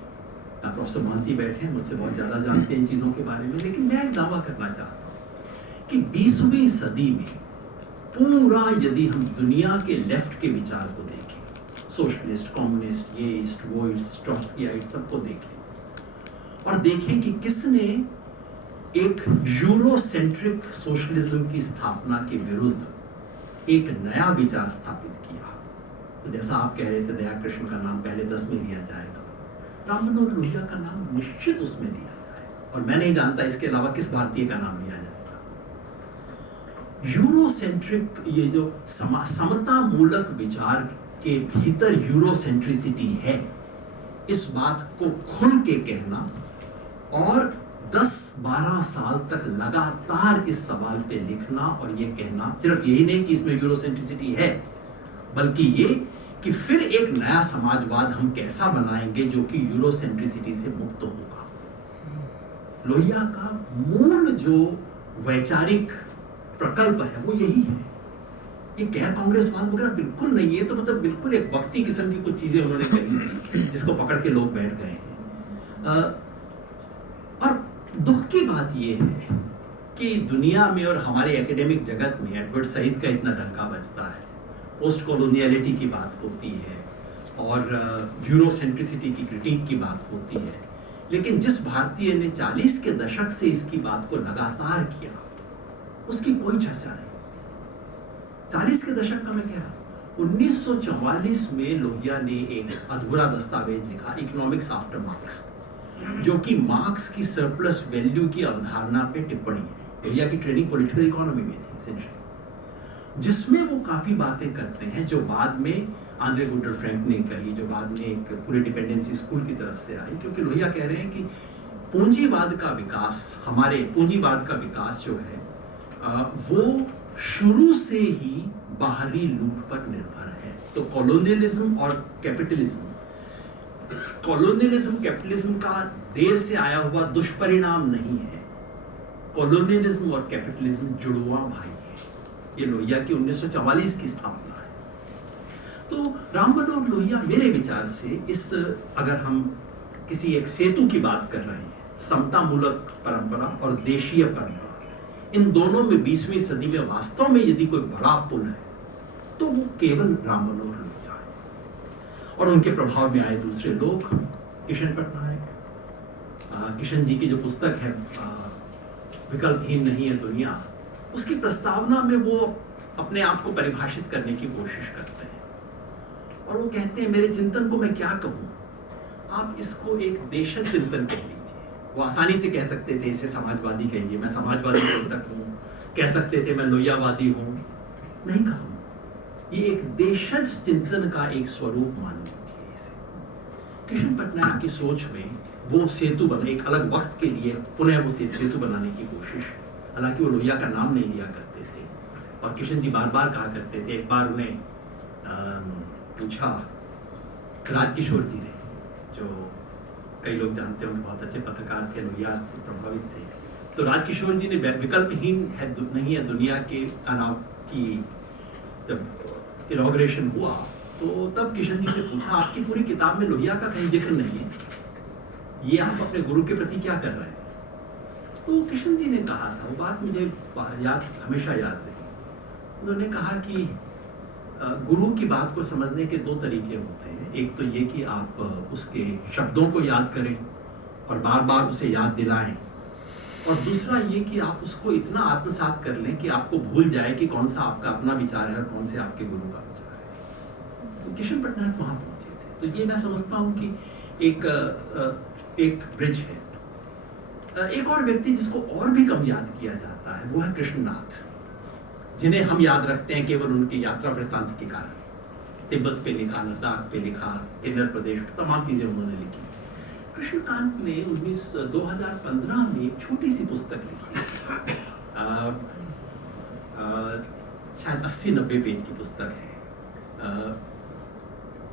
प्रोफेसर मोहंती बैठे हैं, मुझसे बहुत ज़्यादा जानते हैं इन चीज़ों के बारे में, लेकिन मैं एक दावा करना चाहता हूँ कि 20वीं सदी में पूरा यदि हम दुनिया के लेफ्ट के विचार को देखें, सोशलिस्ट, कम्युनिस्ट, ये ईस्ट, वो ईस्ट, ट्रॉट्स्कीयाइट, सबको देखें और देखें कि किसने एक यूरोसेंट्रिक सोशलिज्म की स्थापना के विरुद्ध एक नया विचार स्थापित किया। तो जैसा आप कह रहे थे दया कृष्ण का नाम पहले 10 में लिया जाएगा, राम मनोहर लोहिया का नाम निश्चित उसमें लिया जाए, और मैं नहीं जानता इसके अलावा किस भारतीय का नाम लिया जाएगा। यूरोसेंट्रिक, ये जो समता मूलक विचार के भीतर यूरोसेंट्रिसिटी है, इस बात को खुल के कहना और 10-12 साल तक लगातार इस सवाल पे लिखना और ये कहना, सिर्फ यही नहीं कि इसमें यूरोसेंट्रिसिटी है, बल्कि ये कि फिर एक नया समाजवाद हम कैसा बनाएंगे जो कि यूरोसेंट्रिसिटी से मुक्त होगा। लोहिया का मूल जो वैचारिक प्रकल्प है वो यही है। ये गैर कांग्रेसवाद वगैरह बिल्कुल नहीं है, तो मतलब बिल्कुल एक वक्ती किस्म की कुछ चीजें उन्होंने कही थी जिसको पकड़ के लोग बैठ गए हैं। और दुख की बात ये है कि दुनिया में और हमारे एकेडमिक जगत में एडवर्ड सईद का इतना डंका बजता है, पोस्ट कॉलोनियलिटी की बात होती है और यूरोसेंट्रिसिटी की क्रिटिक की बात होती है, लेकिन जिस भारतीय ने 40 के दशक से इसकी बात को लगातार किया उसकी कोई चर्चा नहीं होती। 40 के दशक का मैं कह रहा हूँ, 1944 में लोहिया ने एक अधूरा दस्तावेज लिखा, इकोनॉमिक्स आफ्टर मार्क्स, जो कि मार्क्स की सरप्लस वैल्यू की अवधारणा पे टिप्पणी है। लोहिया की ट्रेनिंग पॉलिटिकल इकोनॉमी में थी एसेंशियली, जिसमें वो काफी बातें करते हैं जो बाद में आंद्रे गुडर फ्रैंक ने कही, जो बाद में एक पूरे डिपेंडेंसी स्कूल की तरफ से आई, क्योंकि लोहिया कह रहे हैं कि पूंजीवाद का विकास, हमारे पूंजीवाद का विकास जो है वो शुरू से ही बाहरी लूट पर निर्भर है। तो कॉलोनियलिज्म और कैपिटलिज्म, कॉलोनियलिज्म कैपिटलिज्म का देर से आया हुआ दुष्परिणाम नहीं है, कॉलोनियलिज्म और कैपिटलिज्म जुड़वा भाई है। ये लोहिया की 1944 की स्थापना है। तो राम मनोहर लोहिया मेरे विचार से इस, अगर हम किसी एक सेतु की बात कर रहे हैं, समतामूलक परंपरा और देशीय परंपरा, इन दोनों में 20वीं सदी में वास्तव में यदि कोई बड़ा पुल है तो वो केवल राम मनोहर लोहिया है। और उनके प्रभाव में आए दूसरे लोग, किशन पटनायक, किशन जी की जो पुस्तक है विकल्पहीन नहीं है दुनिया, उसकी प्रस्तावना में वो अपने आप को परिभाषित करने की कोशिश करते हैं और वो कहते हैं, मेरे चिंतन को मैं क्या कहूँ, आप इसको एक देशज चिंतन कह लीजिए। वो आसानी से कह सकते थे इसे समाजवादी कहिए, मैं समाजवादी चिंतक हूँ, कह सकते थे मैं लोहियावादी हूँ, नहीं कहूँ, ये एक देशज चिंतन का एक स्वरूप मान लीजिए इसे। किशन पटनायक की सोच में वो सेतु बने, एक अलग वक्त के लिए पुनः वो सेतु बनाने की कोशिश है। हालांकि वो लोहिया का नाम नहीं लिया करते थे और किशन जी बार बार कहा करते थे। एक बार उन्हें पूछा राजकिशोर जी ने, जो कई लोग जानते हैं, बहुत अच्छे पत्रकार थे, लोहिया से प्रभावित थे, तो राजकिशोर जी ने विकल्पहीन है नहीं है दुनिया के अनाव की जब इनॉग्रेशन हुआ तो तब किशन जी से पूछा, आपकी पूरी किताब में लोहिया का कहीं जिक्र नहीं है, ये आप अपने गुरु के प्रति क्या कर रहे हैं? तो किशन जी ने कहा था, वो बात मुझे हमेशा याद रही। उन्होंने कहा कि गुरु की बात को समझने के 2 तरीके होते हैं। एक तो ये कि आप उसके शब्दों को याद करें और बार बार उसे याद दिलाएं, और दूसरा ये कि आप उसको इतना आत्मसात कर लें कि आपको भूल जाए कि कौन सा आपका अपना विचार है और कौन से आपके गुरु का विचार है। तो किशन पटनायक वहाँ पहुँचे थे। तो ये मैं समझता हूँ कि एक ब्रिज है। एक और व्यक्ति जिसको और भी कम याद किया जाता है वो है कृष्णनाथ, जिन्हें हम याद रखते हैं केवल उनकी यात्रा वृत्तांत के कारण। तिब्बत पे लिखा, लद्दाख पे लिखा, किन्नर प्रदेश, तमाम चीजें उन्होंने लिखी। कृष्णकांत ने 2015 में एक छोटी सी पुस्तक लिखी, शायद 80-90 पेज की पुस्तक है।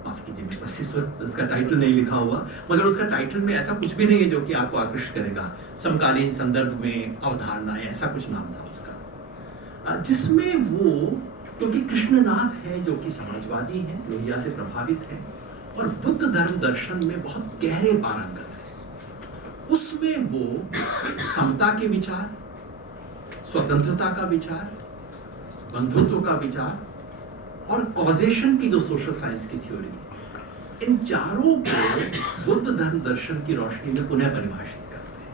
माफ कीजिए, मेरे पास इस वक्त उसका टाइटल नहीं लिखा हुआ, मगर उसका टाइटल में ऐसा कुछ भी नहीं है जो कि आपको आकृष्ट करेगा। समकालीन संदर्भ में अवधारणाएं, ऐसा कुछ नाम था उसका, जिसमें वो क्योंकि कृष्णनाथ है जो कि समाजवादी हैं, लोहिया से प्रभावित हैं और बुद्ध धर्म दर्शन में बहुत गहरे पारंगत है। उसमें वो समता के विचार, स्वतंत्रता का विचार, बंधुत्व का विचार और कॉजेशन की जो सोशल साइंस की थ्योरी है, इन चारों को बुद्ध धर्म दर्शन की रोशनी में पुनः परिभाषित करते हैं।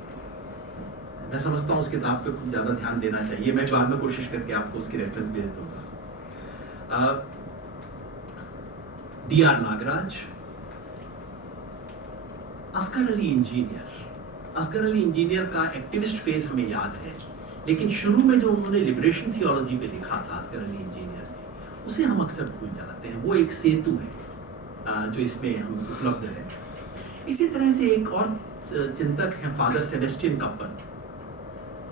मैं समझता हूँ उस किताब पे कुछ ज्यादा ध्यान देना चाहिए। मैं बाद में कोशिश करके आपको उसकी रेफरेंस भेज दूंगा। D.R. नागराज, असगर अली इंजीनियर का एक्टिविस्ट फेज हमें याद है, लेकिन शुरू में जो उन्होंने लिबरेशन थियोलॉजी पे लिखा था असगर अली इंजीनियर ने, उसे हम अक्सर भूल जाते हैं। वो एक सेतु है जो इसमें हम उपलब्ध है। इसी तरह से एक और चिंतक हैं फादर सेबेस्टियन कप्पन,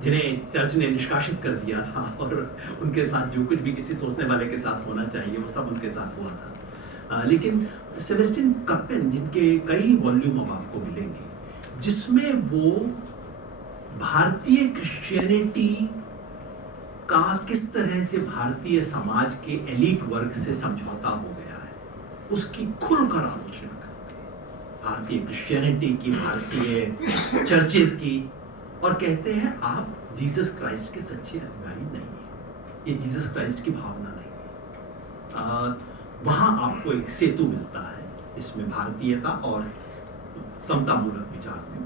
जिन्हें चर्च ने निष्कासित कर दिया था और उनके साथ जो कुछ भी किसी सोचने वाले के साथ होना चाहिए वो सब उनके साथ हुआ था। लेकिन सेबेस्टियन कप्पन, जिनके कई वॉल्यूम अब आपको मिलेंगे, जिसमें वो भारतीय क्रिश्चियनिटी का किस तरह से भारतीय समाज के एलीट वर्ग से समझौता हो गया है, उसकी खुलकर आलोचना करते हैं। भारतीय क्रिश्चियनिटी की, भारतीय चर्चेस की, और कहते हैं आप जीसस क्राइस्ट के सच्चे अनुयायी नहीं है, ये जीसस क्राइस्ट की भावना नहीं है। वहाँ आपको एक सेतु मिलता है इसमें भारतीयता और समतामूलक विचार में।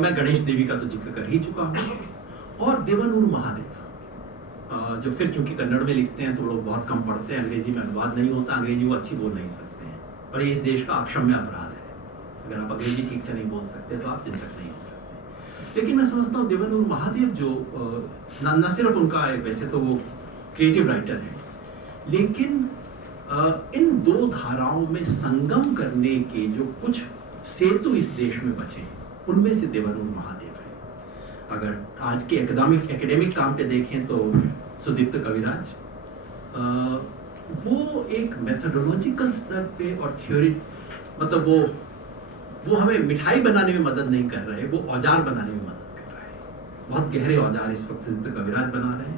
मैं गणेश देवी का तो जिक्र कर ही चुका हूँ, और देवानूर महादेव, जो फिर चूंकि कन्नड़ में लिखते हैं तो लोग बहुत कम पढ़ते हैं, अंग्रेजी में अनुवाद नहीं होता, अंग्रेजी वो अच्छी बोल नहीं सकते हैं, और ये इस देश का अक्षम्य अपराध है। अगर आप अंग्रेजी ठीक से नहीं बोल सकते तो आप चिंतक नहीं हो सकते। लेकिन मैं समझता हूँ देवानूर महादेव जो न सिर्फ उनका है, वैसे तो वो क्रिएटिव राइटर है, लेकिन इन दो धाराओं में संगम करने के जो कुछ सेतु इस देश में बचे, उनमें से देवानूर महादेव है। अगर आज के एकेडमिक काम पे देखें तो सुदीप्त कविराज, वो एक मेथोडोलॉजिकल स्तर पे और थ्योरी, मतलब वो हमें मिठाई बनाने में मदद नहीं कर रहे, वो औजार बनाने में मदद कर रहे हैं। बहुत गहरे औजार इस वक्त सुदीप्त कविराज बना रहे हैं।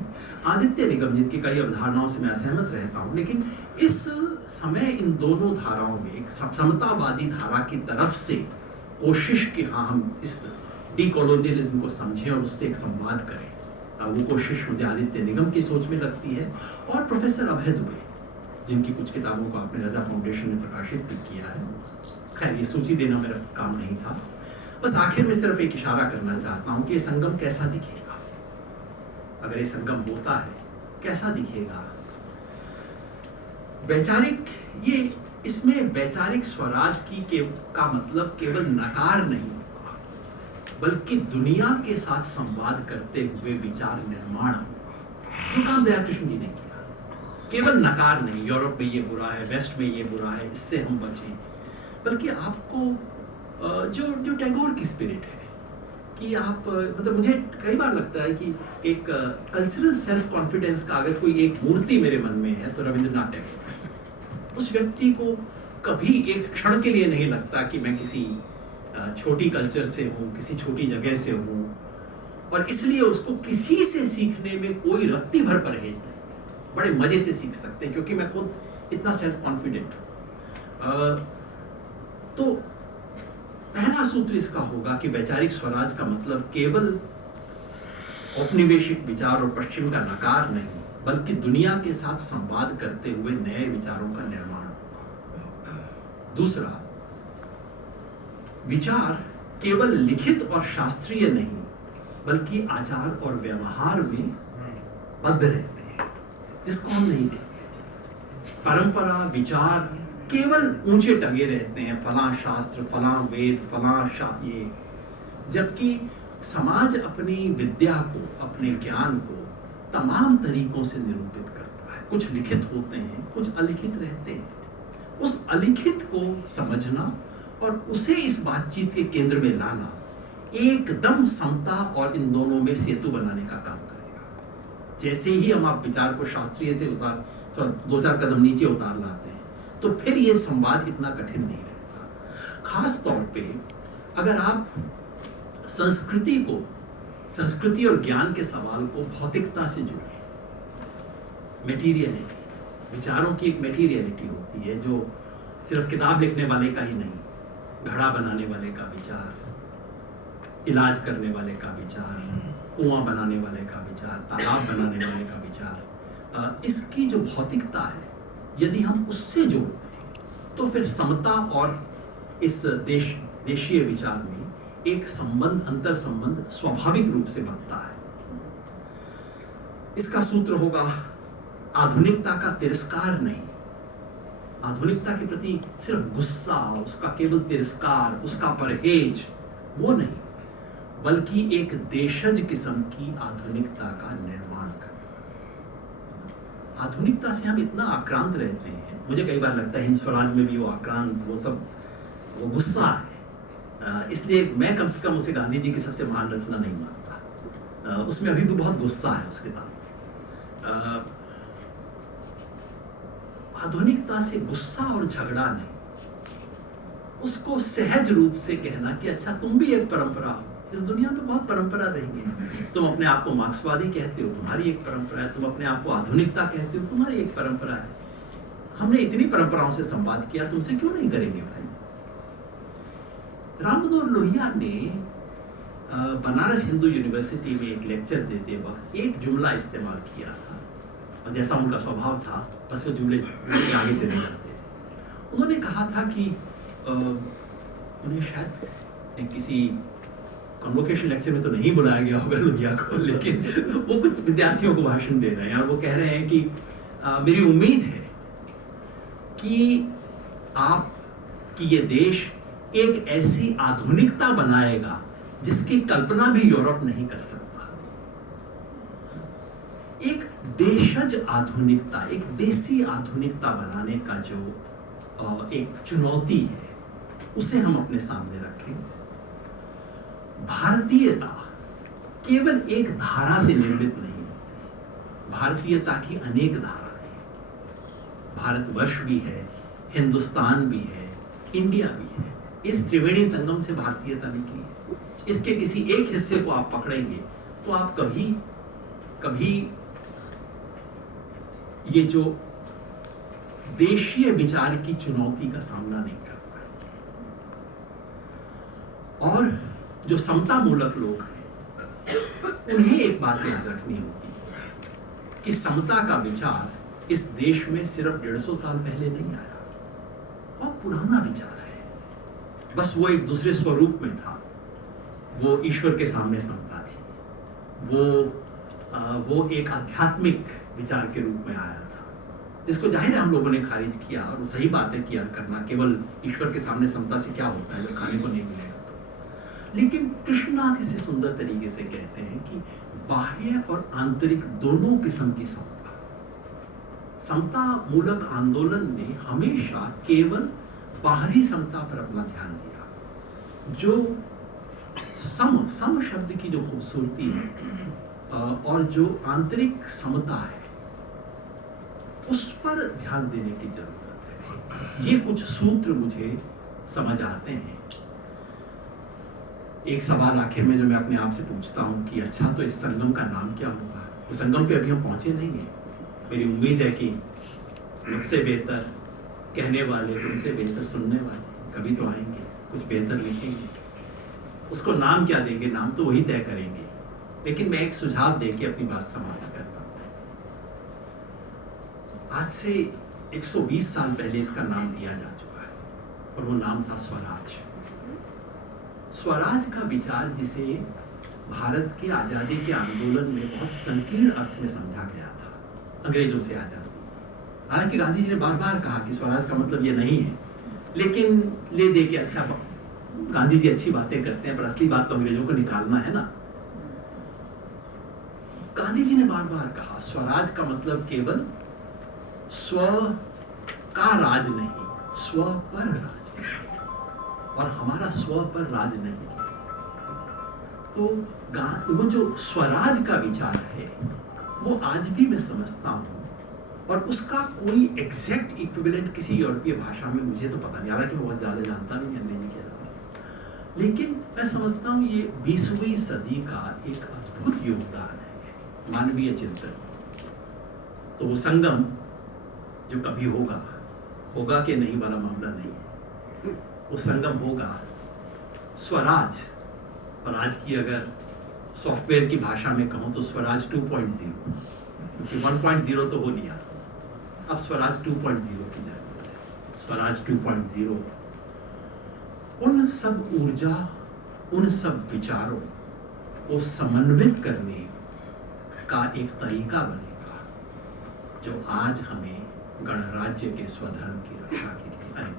आदित्य निगम, जिनकी कई अवधारणाओं से मैं असहमत रहता हूँ, लेकिन इस समय इन दोनों धाराओं में एक समतावादी धारा की तरफ से कोशिश कि हाँ हम इस डीकोलोनियलिज्म को समझें और उससे एक संवाद करें, वो कोशिश मुझे आदित्य निगम की सोच में लगती है। और प्रोफेसर अभय दुबे, जिनकी कुछ किताबों को आपने रजा फाउंडेशन ने प्रकाशित भी किया है। खैर ये सूची देना मेरा काम नहीं था, बस आखिर में सिर्फ एक इशारा करना चाहता हूँ कि ये संगम कैसा दिखेगा। अगर ये संगम होता है कैसा दिखेगा? वैचारिक, ये इसमें वैचारिक स्वराज का मतलब केवल नकार नहीं होगा, बल्कि दुनिया के साथ संवाद करते हुए विचार निर्माण होगा, जो काम दयाकृष्ण जी ने किया। केवल नकार नहीं, यूरोप में ये बुरा है, वेस्ट में ये बुरा है, इससे हम बचें, बल्कि आपको जो टैगोर की स्पिरिट है कि आप, मतलब मुझे कई बार लगता है कि एक कल्चरल सेल्फ कॉन्फिडेंस का अगर कोई एक मूर्ति मेरे मन में है तो रविंद्रनाथ टैगोर है। उस व्यक्ति को कभी एक क्षण के लिए नहीं लगता कि मैं किसी छोटी कल्चर से हूँ, किसी छोटी जगह से हूँ, और इसलिए उसको किसी से सीखने में कोई रत्ती भर परहेज नहीं, बड़े मजे से सीख सकते हैं क्योंकि मैं खुद इतना सेल्फ कॉन्फिडेंट हूँ। तो पहला सूत्र इसका होगा कि वैचारिक स्वराज का मतलब केवल औपनिवेशिक विचार और पश्चिम का नकार नहीं, बल्कि दुनिया के साथ संवाद करते हुए नए विचारों का निर्माण होगा। दूसरा, विचार केवल लिखित और शास्त्रीय नहीं, बल्कि आचार और व्यवहार में बद्ध रहते हैं, जिसको हम नहीं देखते। परंपरा, विचार केवल ऊंचे टंगे रहते हैं, फलां शास्त्र, फलां वेद, फलां ये, जबकि समाज अपनी विद्या को, अपने ज्ञान को तमाम तरीकों से निरूपित करता है। कुछ लिखित होते हैं, कुछ अलिखित रहते हैं। उस अलिखित को समझना और उसे इस बातचीत के केंद्र में लाना एकदम समता और इन दोनों में सेतु बनाने का काम करेगा। जैसे ही हम आप विचार को शास्त्रीय से तो 2-4 कदम नीचे उतार लाते हैं, तो फिर ये संवाद इतना कठिन नहीं रहता। खास तौर पे अगर आप संस्कृति और ज्ञान के सवाल को भौतिकता से जोड़ें, मेटीरियलिटी, विचारों की एक मेटीरियलिटी होती है जो सिर्फ किताब लिखने वाले का ही नहीं, घड़ा बनाने वाले का विचार, इलाज करने वाले का विचार, कुआं बनाने वाले का विचार, तालाब बनाने वाले का विचार, इसकी जो भौतिकता है यदि हम उससे जोड़ते हैं तो फिर समता और इस देशीय विचार में एक संबंध, अंतर संबंध स्वाभाविक रूप से बनता है। इसका सूत्र होगा आधुनिकता का तिरस्कार नहीं, आधुनिकता के प्रति सिर्फ गुस्सा, उसका केवल तिरस्कार, उसका परहेज, वो नहीं, बल्कि एक देशज किस्म की आधुनिकता का निर्माण करना। आधुनिकता से हम इतना आक्रांत रहते हैं, मुझे कई बार लगता है हिंद स्वराज में भी वो आक्रांत, वो सब, वो गुस्सा है। इसलिए मैं कम से कम उसे गांधी जी की सबसे महान रचना नहीं मानता। उसमें अभी भी बहुत गुस्सा है उस किताब में। आधुनिकता से गुस्सा और झगड़ा नहीं, उसको सहज रूप से कहना कि अच्छा तुम भी एक परंपरा हो, इस दुनिया में बहुत परंपरा रही है, तुम अपने आप को मार्क्सवादी कहते हो, तुम्हारी एक परंपरा है, तुम अपने आप को आधुनिकता कहते हो, तुम्हारी एक परंपरा है। हमने इतनी परंपराओं से संवाद किया, तुमसे क्यों नहीं करेंगे भाई। राम मनोहर लोहिया ने बनारस हिंदू यूनिवर्सिटी में एक लेक्चर देते वक्त एक जुमला इस्तेमाल किया था, और जैसा उनका स्वभाव था बस वो जुमले आगे चले जाते थे। उन्होंने कहा था कि उन्हें शायद किसी कन्वोकेशन लेक्चर में तो नहीं बुलाया गया होगा लोहिया को, लेकिन वो कुछ विद्यार्थियों को भाषण दे रहे हैं और वो कह रहे हैं कि मेरी उम्मीद है कि आप कि ये देश एक ऐसी आधुनिकता बनाएगा जिसकी कल्पना भी यूरोप नहीं कर सकता। एक देशज आधुनिकता, एक देसी आधुनिकता बनाने का जो एक चुनौती है, उसे हम अपने सामने रखें। भारतीयता केवल एक धारा से निर्मित नहीं होती, भारतीयता की अनेक धाराएं हैं। भारतवर्ष भी है, हिंदुस्तान भी है, इंडिया भी है। इस त्रिवेणी संगम से भारतीयता निकली है। इसके किसी एक हिस्से को आप पकड़ेंगे तो आप कभी कभी ये जो देशीय विचार की चुनौती का सामना नहीं कर पाएंगे। और जो समता मूलक लोग हैं उन्हें एक बात याद रखनी होगी कि समता का विचार इस देश में सिर्फ 150 साल पहले नहीं आया, बहुत पुराना विचार है। बस वो एक दूसरे स्वरूप में था। वो ईश्वर के सामने समता थी, वो एक आध्यात्मिक विचार के रूप में आया था, जिसको जाहिर है हम लोगों ने खारिज किया। और वो सही बात है किया करना, केवल ईश्वर के सामने समता से क्या होता है जब खाने को नहीं मिलेगा तो। लेकिन कृष्णनाथ इसे सुंदर तरीके से कहते हैं कि बाह्य और आंतरिक दोनों किस्म की समता। समता मूलक आंदोलन ने हमेशा केवल बाहरी समता पर अपना ध्यान दिया। जो सम शब्द की जो खूबसूरती है और जो आंतरिक समता है, उस पर ध्यान देने की जरूरत है। ये कुछ सूत्र मुझे समझ आते हैं। एक सवाल आखिर में जो मैं अपने आप से पूछता हूँ कि अच्छा तो इस संगम का नाम क्या होगा। तो संगम पे अभी हम पहुंचे नहीं हैं। मेरी उम्मीद है कि मुझसे बेहतर कहने वाले, तुमसे बेहतर सुनने वाले कभी तो आएंगे, कुछ बेहतर लिखेंगे। उसको नाम क्या देंगे, नाम तो वही तय करेंगे। लेकिन मैं एक सुझाव देके अपनी बात समाप्त करता हूँ। आज से 120 साल पहले इसका नाम दिया जा चुका है और वो नाम था स्वराज। स्वराज का विचार जिसे भारत के आज़ादी के आंदोलन में बहुत संकीर्ण अर्थ में समझा गया था, अंग्रेजों से आज़ादी। हालांकि गांधी जी ने बार बार कहा कि स्वराज का मतलब ये नहीं है, लेकिन ले दे के अच्छा, गांधी जी अच्छी बातें करते हैं पर असली बात तो अंग्रेजों को निकालना है ना। गांधी जी ने बार बार कहा स्वराज का मतलब केवल स्व का राज नहीं, स्व पर राज है, और हमारा स्व पर राज नहीं। तो वो जो स्वराज का विचार है वो आज भी मैं समझता हूँ, और उसका कोई एग्जैक्ट इक्विवेलेंट किसी यूरोपीय भाषा में मुझे तो पता नहीं, हालांकि मैं बहुत ज़्यादा जानता नहीं अंग्रेजी के अलावा, लेकिन मैं समझता हूँ ये 20वीं सदी का एक अद्भुत योगदान है मानवीय चिंतन। तो वो संगम जो कभी होगा, होगा कि नहीं वाला मामला नहीं है, वो संगम होगा स्वराज। और आज की अगर सॉफ्टवेयर की भाषा में कहूँ तो स्वराज 2.0, क्योंकि 1.0 तो हो लिया, अब स्वराज 2.0 की जरूरत है। स्वराज 2.0 उन सब ऊर्जा, उन सब विचारों को समन्वित करने का एक तरीका बनेगा जो आज हमें गणराज्य के स्वधर्म की रक्षा के लिए अनिवार्य